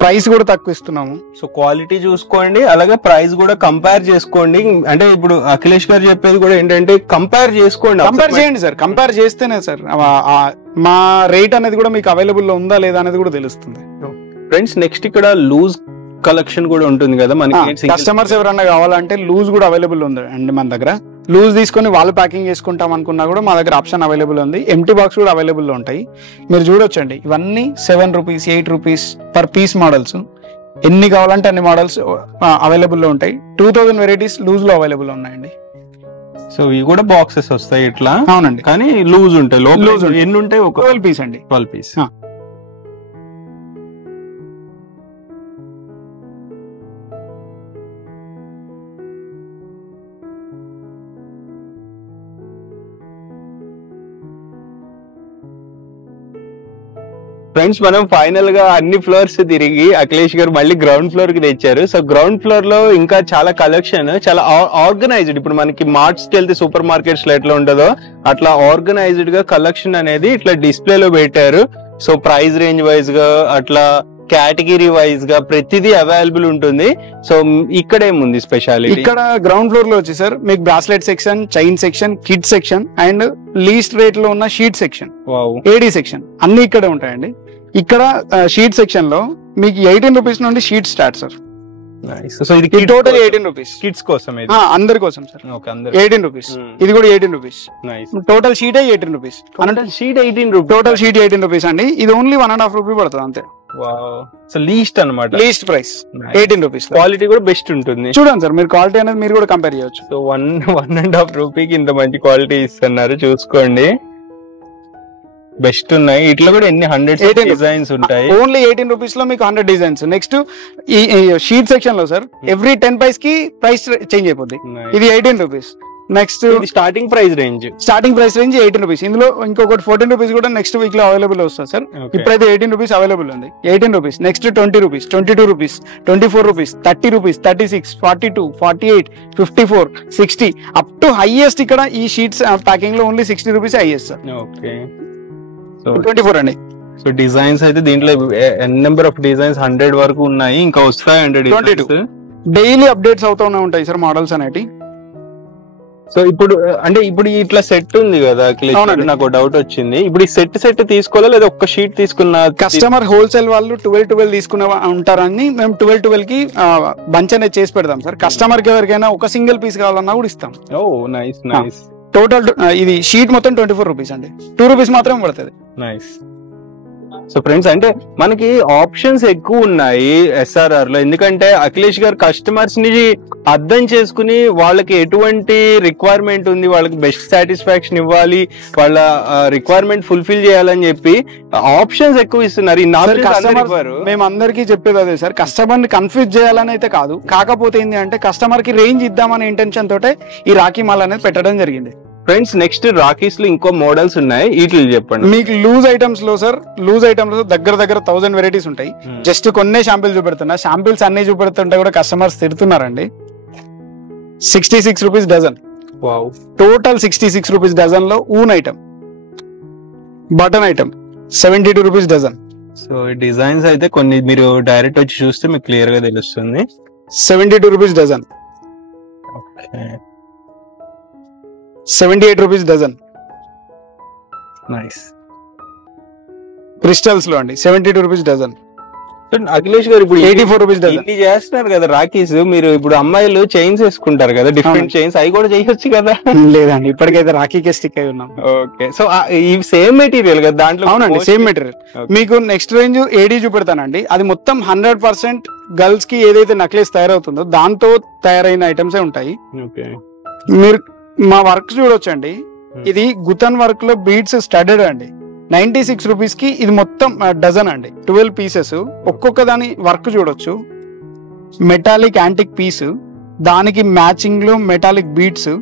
ప్రైస్ కూడా తక్కువ ఇస్తున్నాము. సో క్వాలిటీ చూసుకోండి, అలాగే ప్రైస్ కూడా కంపేర్ చేసుకోండి. అంటే ఇప్పుడు అఖిలేష్ గారు చెప్పేది కూడా ఏంటంటే కంపేర్ చేసుకోండి. కంపేర్ చేయండి సార్, కంపేర్ చేస్తేనే సార్ మా రేట్ అనేది కూడా మీకు అవైలబుల్ లో ఉందా లేదా అనేది కూడా తెలుస్తుంది. ఫ్రెండ్స్ నెక్స్ట్ ఇక్కడ లూజ్ కలెక్షన్ కూడా ఉంటుంది కదా మనకి. కస్టమర్స్ ఎవరన్నా కావాలంటే లూజ్ కూడా అవైలబుల్ ఉంది అండి మన దగ్గర. లూజ్ తీసుకొని వాళ్ళు ప్యాకింగ్ చేసుకుంటాం అనుకున్నా కూడా మా దగ్గర ఆప్షన్ అవైలబుల్ ఉంది. ఎంటీ బాక్స్ కూడా అవైలబుల్ లో ఉంటాయి. మీరు చూడొచ్చండి, ఇవన్నీ 7 rupees 8 rupees per piece models. ఎన్ని కావాలంటే అన్ని మోడల్స్ అవైలబుల్ లో ఉంటాయి. 2000 వెరైటీస్ లూజ్ లో అవైలబుల్ ఉన్నాయండి. సో ఇవి కూడా బాక్సెస్ వస్తాయి ఇట్లా. అవునండి, కానీ లూజ్ ఉంటాయి. లూజ్ ఎన్ని ఉంటాయి? ఒక 12 పీస్ అండి. 12 పీస్. ఫ్రెండ్స్ మనం ఫైనల్ గా అన్ని ఫ్లోర్స్ తిరిగి అఖిలేష్ గారు మళ్ళీ గ్రౌండ్ ఫ్లోర్ కి తెచ్చారు. సో గ్రౌండ్ ఫ్లోర్ లో ఇంకా చాలా కలెక్షన్, చాలా ఆర్గనైజ్డ్. ఇప్పుడు మనకి మార్ట్స్ కి వెళ్తే సూపర్ మార్కెట్స్ లో ఎట్లా ఉంటుందో అట్లా ఆర్గనైజ్డ్ గా కలెక్షన్ అనేది ఇట్లా డిస్ప్లే లో పెట్టారు. సో ప్రైస్ రేంజ్ వైజ్ గా అట్లా కేటగిరీ వైజ్ గా ప్రతిదీ అవైలబుల్ ఉంటుంది. సో ఇక్కడ ఏముంది స్పెషాలిటీ? ఇక్కడ గ్రౌండ్ ఫ్లోర్ లో వచ్చి సార్ మీకు bracelet section, chain section, kid section and least rate లో ఉన్న షీట్ సెక్షన్, ఏడీ సెక్షన్ అన్ని ఇక్కడే ఉంటాయండి. ఇక్కడ షీట్ సెక్షన్ లో మీకు 18 రూపీస్ నుండి షీట్ స్టార్ట్ సార్. సో ఇది టోటల్ 18 రూపీస్ కిడ్స్ కోసం, అందరి కోసం సార్. 18 రూపీస్. ఇది కూడా 18 rupees. Total sheet 18 rupees. Sheet 18 rupees. Total sheet 18 rupees అండి. ఇది ఓన్లీ 1.5 రూపీ పడుతుంది అంతే. సో లీస్ట్ అన్నమాట, లీస్ట్ ప్రైస్ 18 రూపీస్. క్వాలిటీ కూడా బెస్ట్ ఉంటుంది. చూడండి సార్, మీరు క్వాలిటీ అనేది మీరు కూడా కంపేర్ చేయొచ్చు. సో 1.5 రూపీకి ఇంత మంచి క్వాలిటీ ఇస్తున్నారు, చూసుకోండి. బెస్ట్ ఉన్నాయి. ఇట్లా కూడా ఎన్ని 100 డిజైన్స్ ఉంటాయి. ఓన్లీ 18 రూపీస్ లో మీకు 100 డిజైన్స్. నెక్స్ట్ ఈ షీట్ సెక్షన్ లో సార్ ఎవ్రీ 10 పైస్ కి ప్రైస్ చేంజ్ అయిపోద్ది. ఇది 18 rupees. Next starting price range 18 rupees. ఇందులో ఇంకొకటి 14 రూపీస్ కూడా నెక్స్ట్ వీక్ లో అవైలబుల్ వస్తుంది సార్. ఇప్పుడైతే 18 రూపీస్ అవైలబుల్ ఉంది. 18 rupees. Next 20 rupees, 22 rupees, 24 rupees, 30 rupees, 36, 42, 48, 54, 60 up to highest. ఇక్కడ ఈ షీట్స్ ప్యాకింగ్ లో only 60 rupees highest sir. Okay, 24 అండి. సో డిజైన్స్ అయితే దీంట్లో నెంబర్ ఆఫ్ డిజైన్స్ 100 వరకు ఉన్నాయి, ఇంకా వస్తాయి. 122 డైలీ అప్డేట్స్ అవుతూనే ఉంటాయి సార్ మోడల్స్ అనేటి. సో ఇప్పుడు అంటే ఇప్పుడు ఇట్లా సెట్ ఉంది కదా, నాకు డౌట్ వచ్చింది. ఇప్పుడు ఈ సెట్ తీసుకోవాలా లేదా ఒక్క షీట్ తీసుకున్న? కస్టమర్ హోల్సేల్ వాళ్ళు 12 తీసుకున్న ఉంటారని మేము 12 కి బంచ్ అనేది చేసి పెడతాం సార్. కస్టమర్ కి ఎవరికైనా ఒక సింగిల్ పీస్ కావాలన్నా కూడా ఇస్తాం. ఓ నైస్ నైస్. టోటల్ ఇది షీట్ మొత్తం 24 రూపీస్ అండి. 2 రూపీస్ మాత్రం పడుతుంది. నైస్. సో ఫ్రెండ్స్ అంటే మనకి ఆప్షన్స్ ఎక్కువ ఉన్నాయి SRR లో, ఎందుకంటే అఖిలేష్ గారు కస్టమర్స్ ని అర్థం చేసుకుని వాళ్ళకి ఎటువంటి రిక్వైర్మెంట్ ఉంది, వాళ్ళకి బెస్ట్ సాటిస్ఫాక్షన్ ఇవ్వాలి, వాళ్ళ రిక్వైర్మెంట్ ఫుల్ఫిల్ చేయాలని చెప్పి ఆప్షన్స్ ఎక్కువ ఇస్తున్నారు. మేము అందరికీ చెప్పేది అదే సార్, కస్టమర్ ని కన్ఫ్యూజ్ చేయాలని అయితే కాదు. కాకపోతే ఏంటి అంటే కస్టమర్ కి రేంజ్ ఇద్దామనే ఇంటెన్షన్ తోటే ఈ రాఖీ మాల్ అనేది పెట్టడం జరిగింది. ఫ్రెండ్స్ నెక్స్ట్ రాఖీస్ లో ఇంకో మోడల్స్ ఉన్నాయి, వీటిని చెప్పండి. మీకు లూజ్ ఐటమ్స్ లో సార్, దగ్గర 1000 వెరైటీస్ ఉంటాయి. జస్ట్ కొన్నే శాంపిల్స్ చూపెడుతున్నా. శాంపిల్స్ అన్ని చూపెడుతుంటే కూడా కస్టమర్స్ తిడుతున్నారండి. 66 rupees dozen. Total 66 rupees dozen లో ఊన్ item, button item 72 rupees dozen. So designs అయితే కొన్ని మీరు డైరెక్ట్ వచ్చి చూస్తే మీకు క్లియర్ గా తెలుస్తుంది. 72 rupees dozen. 78 rupees dozen. Nice. Crystals లో అండి 72 రూపీస్ డజన్. అఖిలేష్ గారు ఇప్పుడు 84 రూపీస్ డజన్. ఇన్ని చేస్తున్నారు కదా రాఖీస్, మీరు ఇప్పుడు అమ్మాయిలు చైన్స్ వేసుకుంటారు కదా, డిఫరెంట్ చైన్స్, అవి కూడా చేయొచ్చు కదా? లేదండి, ఇప్పటికైతే రాఖీకే స్టిక్ అయి ఉన్నాం. ఓకే, సో ఇవి సేమ్ మెటీరియల్ కదా దాంట్లో? అవునండి, సేమ్ మెటీరియల్. మీకు నెక్స్ట్ రేంజ్ ఏడీ చూపెడతానండి. అది మొత్తం 100% గర్ల్స్ కి ఏదైతే నెక్లెస్ తయారవుతుందో దాంతో తయారైన ఐటమ్స్ ఉంటాయి. మీరు మా వర్క్ చూడొచ్చండి, ఇది గుతన్ వర్క్ లో బీడ్స్ స్టడెడ్ అండి. 96 రూపీస్ కి ఇది మొత్తం డజన్ అండి, 12 పీసెస్. ఒక్కొక్క దాని వర్క్ చూడొచ్చు. మెటాలిక్ యాంటిక్ పీస్, దానికి మ్యాచింగ్ లో మెటాలిక్ బీడ్స్,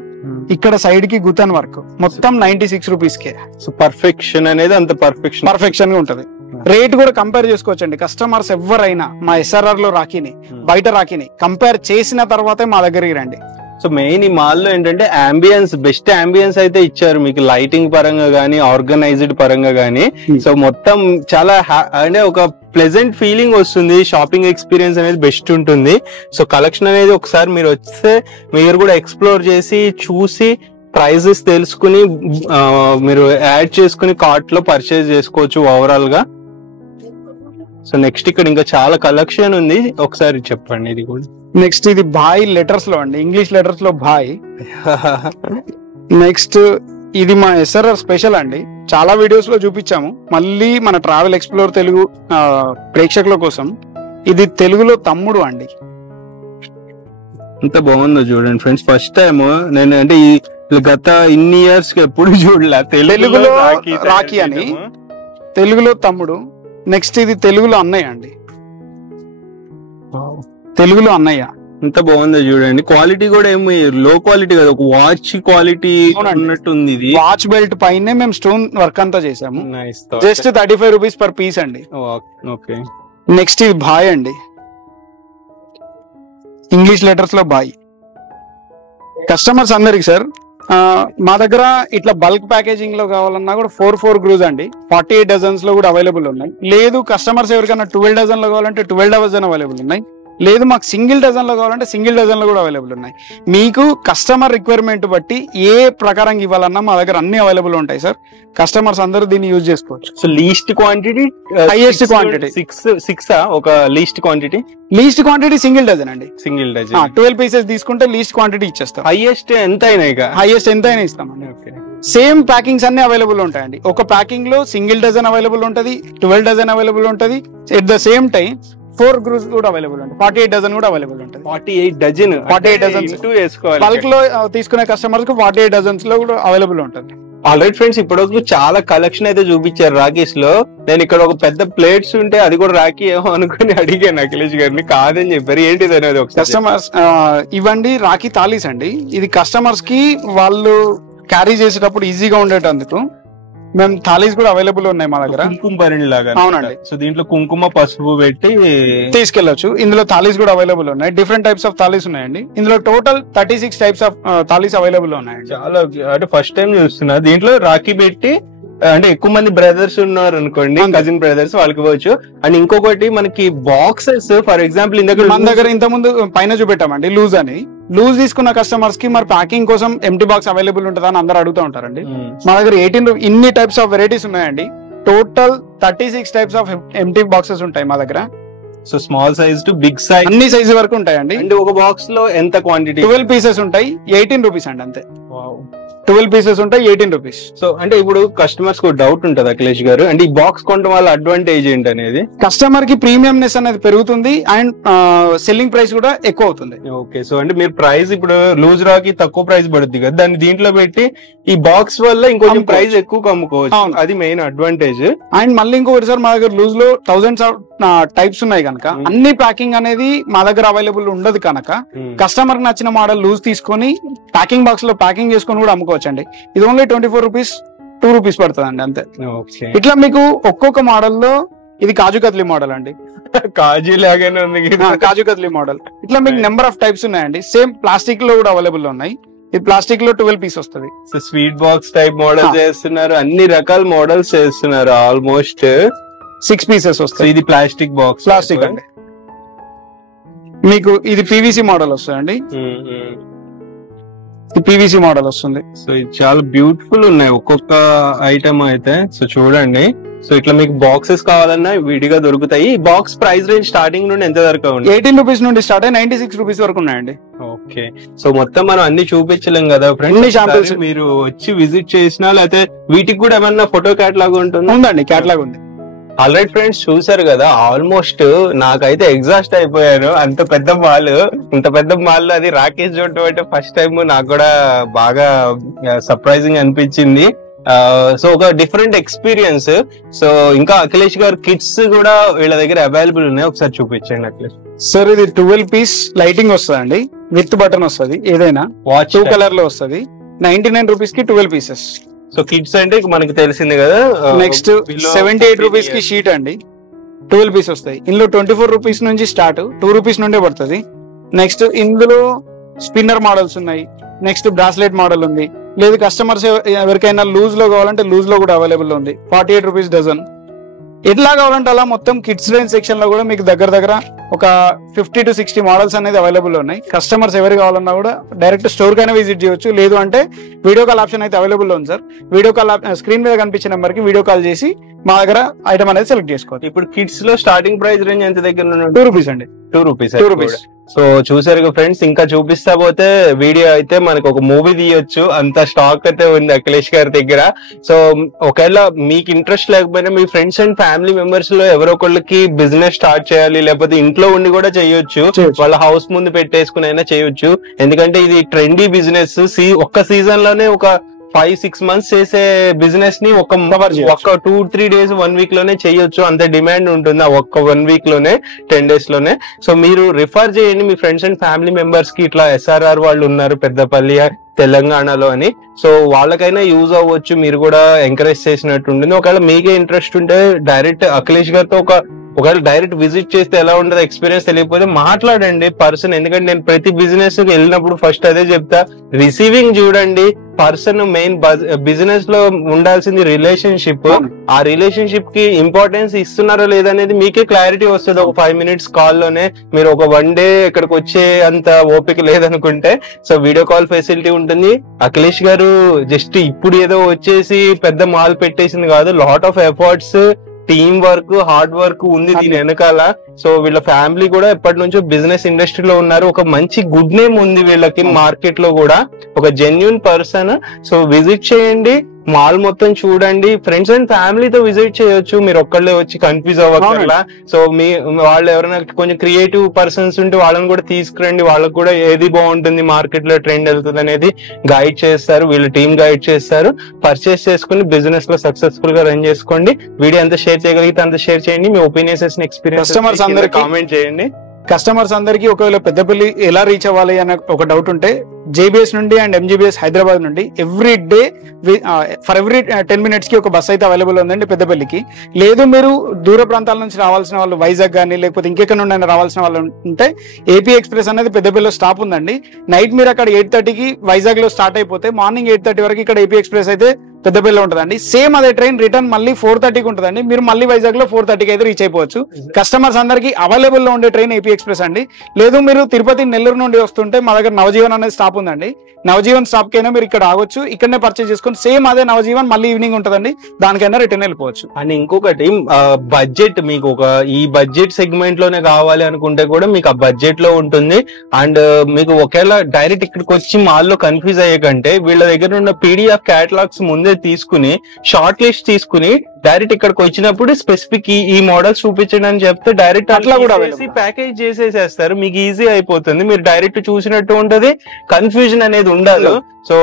ఇక్కడ సైడ్ కి గుతన్ వర్క్, మొత్తం 96 రూపీస్ కే. సో పర్ఫెక్షన్ అనేది అంత పర్ఫెక్షన్ గా ఉంటది. రేట్ కూడా కంపేర్ చేసుకోవచ్చండి. కస్టమర్స్ ఎవరైనా మా ఎస్ఆర్ఆర్ లో రాఖీని బయట రాఖీని కంపేర్ చేసిన తర్వాతే మా దగ్గరికి రండి. సో మెయిన్ ఈ మాల్ లో ఏంటంటే అంబియన్స్, బెస్ట్ అంబియన్స్ అయితే ఇచ్చారు మీకు, లైటింగ్ పరంగా గానీ, ఆర్గనైజ్డ్ పరంగా గానీ. సో మొత్తం చాలా అంటే ఒక ప్లెజెంట్ ఫీలింగ్ వస్తుంది, షాపింగ్ ఎక్స్పీరియన్స్ అనేది బెస్ట్ ఉంటుంది. సో కలెక్షన్ అనేది ఒకసారి మీరు వస్తే మీరు కూడా ఎక్స్ప్లోర్ చేసి చూసి ప్రైజెస్ తెలుసుకుని మీరు యాడ్ చేసుకుని కార్ట్ లో పర్చేజ్ చేసుకోవచ్చు ఓవరాల్ గా. సో నెక్స్ట్ ఇక్కడ ఇంకా చాలా కలెక్షన్ ఉంది, ఒకసారి చెప్పండి ఇది కూడా. నెక్స్ట్ ఇది బాయ్ లెటర్స్ లో అండి, ఇంగ్లీష్ లెటర్స్ లో బాయ్. నెక్స్ట్ ఇది మా ఎస్ఆర్ఆర్ స్పెషల్ అండి, చాలా వీడియోస్ లో చూపించాము. మళ్ళీ మన ట్రావెల్ ఎక్స్ప్లోర్ తెలుగు ప్రేక్షకుల కోసం ఇది తెలుగులో తమ్ముడు అండి. ఎంత బాగుందో చూడండి ఫ్రెండ్స్, ఫస్ట్ టైం నేను అంటే గత ఇన్ని ఇయర్స్ కి ఎప్పుడు చూడలే తెలుగులో రాఖీ అని, తెలుగులో తమ్ముడు. నెక్స్ట్ ఇది తెలుగులో అన్నయ్య అండి, తెలుగులో అన్నయ్య. ఎంత బాగుందో చూడండి, క్వాలిటీ కూడా ఏమి లో క్వాలిటీ కదా, ఒక వాచ్ క్వాలిటీ ఉన్నట్టుంది. ఇది వాచ్ బెల్ట్ పైన మేము స్టోన్ వర్క్ అంతా చేసాము. జస్ట్ 35 రూపీస్ పర్ పీస్ అండి. ఓకే, నెక్స్ట్ ఇది బాయ్ అండి, ఇంగ్లీష్ లెటర్స్ లో బాయ్. కస్టమర్స్ అందరికి సార్ మా దగ్గర ఇట్లా బల్క్ ప్యాకేజింగ్ లో కావాలన్నా కూడా 4 గ్రూస్ అండి, 48 డజన్స్ లో కూడా అవైలబుల్ ఉన్నాయి. లేదు కస్టమర్స్ ఎవరికైనా 12 డజన్ లో కావాలంటే 12 డజన్ అవైలబుల్ ఉన్నాయి. లేదు మాకు సింగిల్ డజన్ లో కావాలంటే సింగిల్ డజన్ లో కూడా అవైలబుల్ ఉన్నాయి. మీకు కస్టమర్ రిక్వైర్మెంట్ బట్టి ఏ ప్రకారం ఇవ్వాలన్నా మా దగ్గర అన్ని అవైలబుల్ ఉంటాయి సార్. కస్టమర్స్ అందరూ దీన్ని యూజ్ చేసుకోవచ్చు. So least quantity, highest quantity 6 ఒక లీస్ట్ క్వాంటిటీ సింగిల్ డజన్ అండి, సింగిల్ డజన్ 12 పీసెస్ తీసుకుంటే లీస్ట్ క్వాంటిటీ ఇచ్చేస్తాం. హైయెస్ట్ ఎంత అయినా ఇస్తామండి. సేమ్ ప్యాకింగ్స్ అన్ని అవైలబుల్ ఉంటాయండి. ఒక ప్యాకింగ్ లో సింగిల్ డజన్ అవైలబుల్ ఉంటది, 12 డజన్ అవైలబుల్ ఉంటది. ఎట్ ద సేమ్ టైం 4 గ్రూస్ కూడా అవైలబుల్ ఉంటుంది, 48 డజన్ కూడా అవైలబుల్ ఉంటుంది. 48 డజన్స్ బల్క్ లో తీసుకునే కస్టమర్స్ కు 48 డజన్స్ లో కూడా అవైలబుల్ ఉంటుంది. ఆల్రైట్ ఫ్రెండ్స్, ఇప్పటివరకు చాలా కలెక్షన్ అయితే చూపించారు రాఖీస్ లో. నేను ఇక్కడ ఒక పెద్ద ప్లేట్స్ ఉంటే అది కూడా రాఖీ ఏమో అనుకుని అడిగాను అఖిలేష్ గారిని, కాదని చెప్పారు. ఏంటిది అనేది కస్టమర్స్ ఇవ్వండి రాఖీ తాలీస్ అండి. ఇది కస్టమర్స్ కి వాళ్ళు క్యారీ చేసేటప్పుడు ఈజీగా ఉండేటందుకు మేము థాలీస్ కూడా అవైలబుల్ ఉన్నాయి మా దగ్గర. కుంకుమ పరిణి లాగా. అవునండి. సో దీంట్లో కుంకుమ పసుపు పెట్టి తీసుకెళ్లొచ్చు. ఇందులో థాలీస్ కూడా అవైలబుల్ ఉన్నాయి. డిఫరెంట్ టైప్స్ ఆఫ్ థాలీస్ ఉన్నాయండి. ఇందులో total 36 types of thalis available ఉన్నాయండి. చాలా అంటే ఫస్ట్ టైం చూస్తున్నా. దీంట్లో రాఖీ పెట్టి అంటే ఎక్కువ మంది బ్రదర్స్ ఉన్నారు అనుకోండి, కజిన్ బ్రదర్స్, వాళ్ళకి ఇవ్వచ్చు. అండ్ ఇంకొకటి మనకి బాక్సెస్, ఫర్ ఎగ్జాంపుల్ మన దగ్గర ఇంత ముందు పైన చూపెట్టామండి లూజ్ అని. లూజ్ తీసుకున్న కస్టమర్స్ కి మరి ప్యాకింగ్ కోసం ఎంటీ బాక్స్ అవైలబుల్ ఉంటుందా అని అందరూ అడుగుతూ ఉంటారండి. మా దగ్గర 18 ఇన్ని టైప్స్ ఆఫ్ వెరైటీస్ ఉన్నాయండి. Total 36 types of empty boxes ఉంటాయి మా దగ్గర. So small size to big size అన్ని సైజు వరకు ఉంటాయండి. అండ్ ఒక బాక్స్ లో ఎంత క్వాంటిటీ? 12 పీసెస్ ఉంటాయి, 18 రూపీస్ అండి అంతే. 12 పీసెస్ ఉంటాయి, 18 రూపీస్. సో అంటే ఇప్పుడు కస్టమర్స్ కు డౌట్ ఉంటుంది అఖిలేష్ గారు, అంటే ఈ బాక్స్ కొనడం వల్ల అడ్వాంటేజ్ ఏంటి అనేది? కస్టమర్ కి ప్రీమియంనెస్ అనేది పెరుగుతుంది అండ్ సెల్లింగ్ ప్రైస్ కూడా ఎక్కువ అవుతుంది. ఓకే, సో అంటే మీరు ప్రైస్ ఇప్పుడు లూజ్ రాకి తక్కువ ప్రైస్ పడుతుంది కదా, దాన్ని దీంట్లో పెట్టి ఈ బాక్స్ వల్ల ఇంకొంచెం ప్రైస్ ఎక్కువ అమ్ముకోవచ్చు. అది మెయిన్ అడ్వాంటేజ్. అండ్ మళ్ళీ ఇంకొకటి సార్, మా దగ్గర లూజ్ లో థౌసండ్స్ ఆఫ్ టైప్స్ ఉన్నాయి కనుక అన్ని ప్యాకింగ్ అనేది మా దగ్గర అవైలబుల్ ఉండదు కనుక కస్టమర్ కి నచ్చిన మోడల్ లూజ్ తీసుకొని ప్యాకింగ్ బాక్స్ లో ప్యాకింగ్ చేసుకొని కూడా అమ్ముకోవచ్చండి. ఇది ఓన్లీ 24 రూపీస్, 2 రూపీస్ పడుతుంది అంతే. ఇట్లా మీకు ఒక్కొక్క మోడల్ లో, ఇది కాజు కత్లీ మోడల్ అండి, కాజు లాగానే ఉంది, కాజు కత్లీ మోడల్. ఇట్లా మీకు నెంబర్ ఆఫ్ టైప్స్ ఉన్నాయండి. సేమ్ ప్లాస్టిక్ లో కూడా అవైలబుల్ ఉన్నాయి. ఇది ప్లాస్టిక్ లో 12 పీస్ వస్తుంది. So sweet box type model చేస్తున్నారు, అన్ని రకాల మోడల్స్ చేస్తున్నారు. ఆల్మోస్ట్ 6 పీసెస్ వస్తాయి. ఇది ప్లాస్టిక్ బాక్స్, ప్లాస్టిక్ అండి. మీకు ఇది పీవీసీ మోడల్ వస్తుందండి, పీవీసీ మోడల్ వస్తుంది. సో ఇది చాలా బ్యూటిఫుల్ ఉన్నాయి ఒక్కొక్క ఐటమ్ అయితే. సో చూడండి, సో ఇట్లా మీకు బాక్సెస్ కావాలన్నా విడిగా దొరుకుతాయి. ఈ బాక్స్ ప్రైస్ రేంజ్ స్టార్టింగ్ నుండి ఎంత వరకు ఉంది? 18 రూపీస్ నుండి స్టార్ట్ అయ్యి 96 రూపీస్ వరకు ఉన్నాయండి. ఓకే, సో మొత్తం మనం అన్ని చూపించలేం కదా ఫ్రెండ్స్, మీరు వచ్చి విజిట్ చేసినా లేకపోతే వీటికి కూడా ఏమన్నా ఫోటో క్యాటలాగ్ ఉందండి? క్యాటలాగ్ ఉంది. ఆల్రైట్ ఫ్రెండ్స్, చూసారు కదా, ఆల్మోస్ట్ నాకైతే ఎగ్జాస్ట్ అయిపోయాను. అంత పెద్ద మాల్, ఇంత పెద్ద మాల్ లో అది రాకేష్ చూడటం అంటే ఫస్ట్ టైం నాకు కూడా బాగా సర్ప్రైజింగ్ అనిపించింది. సో ఒక డిఫరెంట్ ఎక్స్పీరియన్స్. సో ఇంకా అఖిలేష్ గారు కిట్స్ కూడా వీళ్ళ దగ్గర అవైలబుల్ ఉన్నాయి, ఒకసారి చూపించండి అఖిలేష్. సార్ ఇది 12 పీస్ లైటింగ్ వస్తుందండి, విత్ బటన్ వస్తుంది, ఏదైనా వాచ్ 2 కలర్ లో వస్తుంది. 99 రూపీస్ కి 12 పీసెస్. సో కిడ్స్ అంటే మనకి తెలిసింది కదా. నెక్స్ట్ 78 రూపీస్ కి షీట్ అండి, 12 పీస్ వస్తాయి. ఇందులో 24 రూపీస్ నుంచి స్టార్ట్, 2 రూపీస్ నుండే పడుతుంది. నెక్స్ట్ ఇందులో స్పిన్నర్ మోడల్స్ ఉన్నాయి. నెక్స్ట్ బ్రాస్లెట్ మోడల్ ఉంది. లేదు కస్టమర్స్ ఎవరికైనా లూజ్ లో కావాలంటే లూజ్ లో కూడా అవైలబుల్ ఉంది. 48 రూపీస్ డజన్. ఎట్లా కావాలంటే అలా మొత్తం కిడ్స్ రేంజ్ సెక్షన్ లో కూడా మీకు దగ్గర ఒక 50 to 60 మోడల్స్ అనేది అవైలబుల్ ఉన్నాయి. కస్టమర్స్ ఎవరు కావాలన్నా కూడా డైరెక్ట్ స్టోర్ కైనా విజిట్ చేయొచ్చు. లేదు అంటే వీడియో కాల్ ఆప్షన్ అయితే అవైలబుల్ ఉంది సార్. వీడియో కాల్ స్క్రీన్ మీద కనిపించిన నెంబర్ కి వీడియో కాల్ చేసి మా దగ్గర ఐటమ్ అనేది సెలెక్ట్ చేసుకోవచ్చు. ఇప్పుడు కిడ్స్ లో స్టార్టింగ్ ప్రైస్ రేంజ్ ఎంత దగ్గర? 2 రూపీస్ అండి. 2 రూపీస్. సో చూసారు ఫ్రెండ్స్, ఇంకా చూపిస్తా పోతే వీడియో అయితే మనకు ఒక మూవీ తీయొచ్చు, అంత స్టాక్ అయితే ఉంది అఖిలేష్ గారి దగ్గర. సో ఒకవేళ మీకు ఇంట్రెస్ట్ లేకపోయినా మీ ఫ్రెండ్స్ అండ్ ఫ్యామిలీ మెంబర్స్ లో ఎవరో ఒకళ్ళకి బిజినెస్ స్టార్ట్ చేయాలి, లేకపోతే ఇంట్లో ఉండి కూడా చేయొచ్చు, వాళ్ళ హౌస్ ముందు పెట్టేసుకుని అయినా చేయొచ్చు. ఎందుకంటే ఇది ట్రెండీ బిజినెస్. ఒక్క సీజన్ లోనే ఒక 5-6 months చేసే బిజినెస్ ని ఒక 2-3 days 1 week లోనే చేయొచ్చు, అంత డిమాండ్ ఉంటుంది ఒక్క 1 week లోనే, 10 days లోనే. సో మీరు రిఫర్ చేయండి మీ ఫ్రెండ్స్ అండ్ ఫ్యామిలీ మెంబర్స్ కి, ఇట్లా SRR వాళ్ళు ఉన్నారు పెద్దపల్లి తెలంగాణలో అని. సో వాళ్ళకైనా యూజ్ అవ్వచ్చు, మీరు కూడా ఎంకరేజ్ చేసినట్టు ఉంటుంది. ఒకవేళ మీకే ఇంట్రెస్ట్ ఉంటే డైరెక్ట్ అఖిలేష్ గారితో ఒకవేళ డైరెక్ట్ విజిట్ చేస్తే ఎలా ఉంటుందో ఎక్స్పీరియన్స్ తెలియకపోతే మాట్లాడండి పర్సన్. ఎందుకంటే నేను ప్రతి బిజినెస్ వెళ్ళినప్పుడు ఫస్ట్ అదే చెప్తా, రిసీవింగ్ చూడండి. పర్సన్ మెయిన్ బిజినెస్ లో ఉండాల్సింది రిలేషన్షిప్. ఆ రిలేషన్షిప్ కి ఇంపార్టెన్స్ ఇస్తున్నారో లేదనేది మీకే క్లారిటీ వస్తుంది ఒక 5 minutes కాల్ లోనే. మీరు ఒక 1 day ఇక్కడికి వచ్చే అంత ఓపిక లేదనుకుంటే సో వీడియో కాల్ ఫెసిలిటీ ఉంటుంది. అఖిలేష్ గారు జస్ట్ ఇప్పుడు ఏదో వచ్చేసి పెద్ద మాల్ పెట్టేసింది కాదు, lot of efforts, team work, hard work ఉంది దీని వెనకాల. సో వీళ్ళ ఫ్యామిలీ కూడా ఎప్పటి నుంచో బిజినెస్ ఇండస్ట్రీలో ఉన్నారు. ఒక మంచి గుడ్ నేమ్ ఉంది వీళ్ళకి మార్కెట్ లో కూడా, ఒక జెన్యూన్ పర్సన్. సో విజిట్ చేయండి, మాల్ మొత్తం చూడండి, ఫ్రెండ్స్ అండ్ ఫ్యామిలీతో విజిట్ చేయొచ్చు. మీరు ఒక్కళ్ళే వచ్చి కన్ఫ్యూజ్ అవ్వక్కర్లా. సో వాళ్ళు ఎవరైనా కొంచెం క్రియేటివ్ పర్సన్స్ ఉంటే వాళ్ళని కూడా తీసుకురండి, వాళ్ళకి కూడా ఏది బాగుంటుంది, మార్కెట్ లో ట్రెండ్ వెళ్తుంది అనేది గైడ్ చేస్తారు, వీళ్ళ టీమ్ గైడ్ చేస్తారు. పర్చేస్ చేసుకుని బిజినెస్ లో సక్సెస్ఫుల్ గా రన్ చేసుకోండి. వీడియో ఎంత షేర్ చేయగలిగితే అంత షేర్ చేయండి. మీ ఒపీనియన్స్, ఎక్స్పీరియన్స్ కస్టమర్స్ అందరికి కామెంట్ చేయండి. కస్టమర్స్ అందరికి ఒకవేళ పెద్దపల్లి ఎలా రీచ్ అవ్వాలి అనే ఒక డౌట్ ఉంటే జేబీఎస్ నుండి అండ్ MGBS హైదరాబాద్ నుండి every day for every 10 minutes కి ఒక బస్ అయితే అవైలబుల్ ఉందండి పెద్దపల్లికి. లేదు మీరు దూర ప్రాంతాల నుంచి రావాల్సిన వాళ్ళు, వైజాగ్ కానీ లేకపోతే ఇంకెక్కడ నుండి రావాల్సిన వాళ్ళు ఉంటే AP ఎక్స్ప్రెస్ అనేది పెద్దపల్లిలో స్టాప్ ఉందండి. నైట్ మీరు అక్కడ 8:30కి వైజాగ్ లో స్టార్ట్ అయిపోతే మార్నింగ్ 8:30 వరకు ఇక్కడ AP ఎక్స్ప్రెస్ అయితే పెద్దపల్లిలో ఉంటుందండి. సేమ్ అదే ట్రైన్ రిటర్న్ మళ్ళీ 4:30కి ఉంటుందండి. మీరు మళ్ళీ వైజాగ్ లో 4:30కి అయితే రీచ్ అయిపోవచ్చు. కస్టమర్స్ అందరికి అవైలబుల్ లో ఉండే ట్రైన్ AP ఎక్స్ప్రెస్ అండి. లేదు మీరు తిరుపతి, నెల్లూరు నుండి వస్తుంటే మా దగ్గర నవజీవన్ అనేది స్టాప్ ఉందండి. నవజీవన్ స్టాప్ కైనా మీరు ఇక్కడ ఆగొచ్చు, ఇక్కడనే పర్చేజ్ చేసుకొని సేమ్ అదే నవజీవన్ మళ్ళీ ఈవినింగ్ ఉంటుందండి, దానికైనా రిటర్న్ వెళ్ళిపోవచ్చు. అండ్ ఇంకొకటి బడ్జెట్, మీకు ఈ బడ్జెట్ సెగ్మెంట్ లోనే కావాలి అనుకుంటే కూడా మీకు ఆ బడ్జెట్ లో ఉంటుంది. అండ్ మీకు ఒకవేళ డైరెక్ట్ ఇక్కడికి వచ్చి మాల్లో కన్ఫ్యూజ్ అయ్యే కంటే వీళ్ళ దగ్గర ఉన్న PDF క్యాటలాగ్స్ ముందే తీసుకుని షార్ట్ లిస్ట్ తీసుకుని డైరెక్ట్ ఇక్కడికి వచ్చినప్పుడు స్పెసిఫిక్ ఈ మోడల్స్ చూపించండి అని చెప్తే డైరెక్ట్ అట్లా కూడా ప్యాకేజ్ చేసేసేస్తారు, మీకు ఈజీ అయిపోతుంది. మీరు డైరెక్ట్ చూసినట్టు ఉంటది, కన్ఫ్యూజన్ అనేది ఉండదు. సో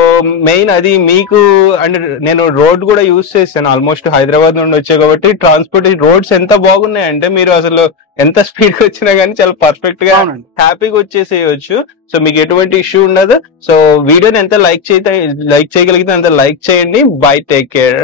మెయిన్ అది మీకు. అండ్ నేను రోడ్ కూడా యూజ్ చేస్తాను, ఆల్మోస్ట్ హైదరాబాద్ నుండి వచ్చాయి కాబట్టి ట్రాన్స్పోర్ట్ రోడ్స్ ఎంత బాగున్నాయంటే మీరు అసలు ఎంత స్పీడ్ గా వచ్చినా కానీ చాలా పర్ఫెక్ట్ గా హ్యాపీగా వచ్చేసేయచ్చు. సో మీకు ఎటువంటి ఇష్యూ ఉండదు. సో వీడియోని ఎంత లైక్ చేయగలిగితే అంత లైక్ చేయండి. By, take care.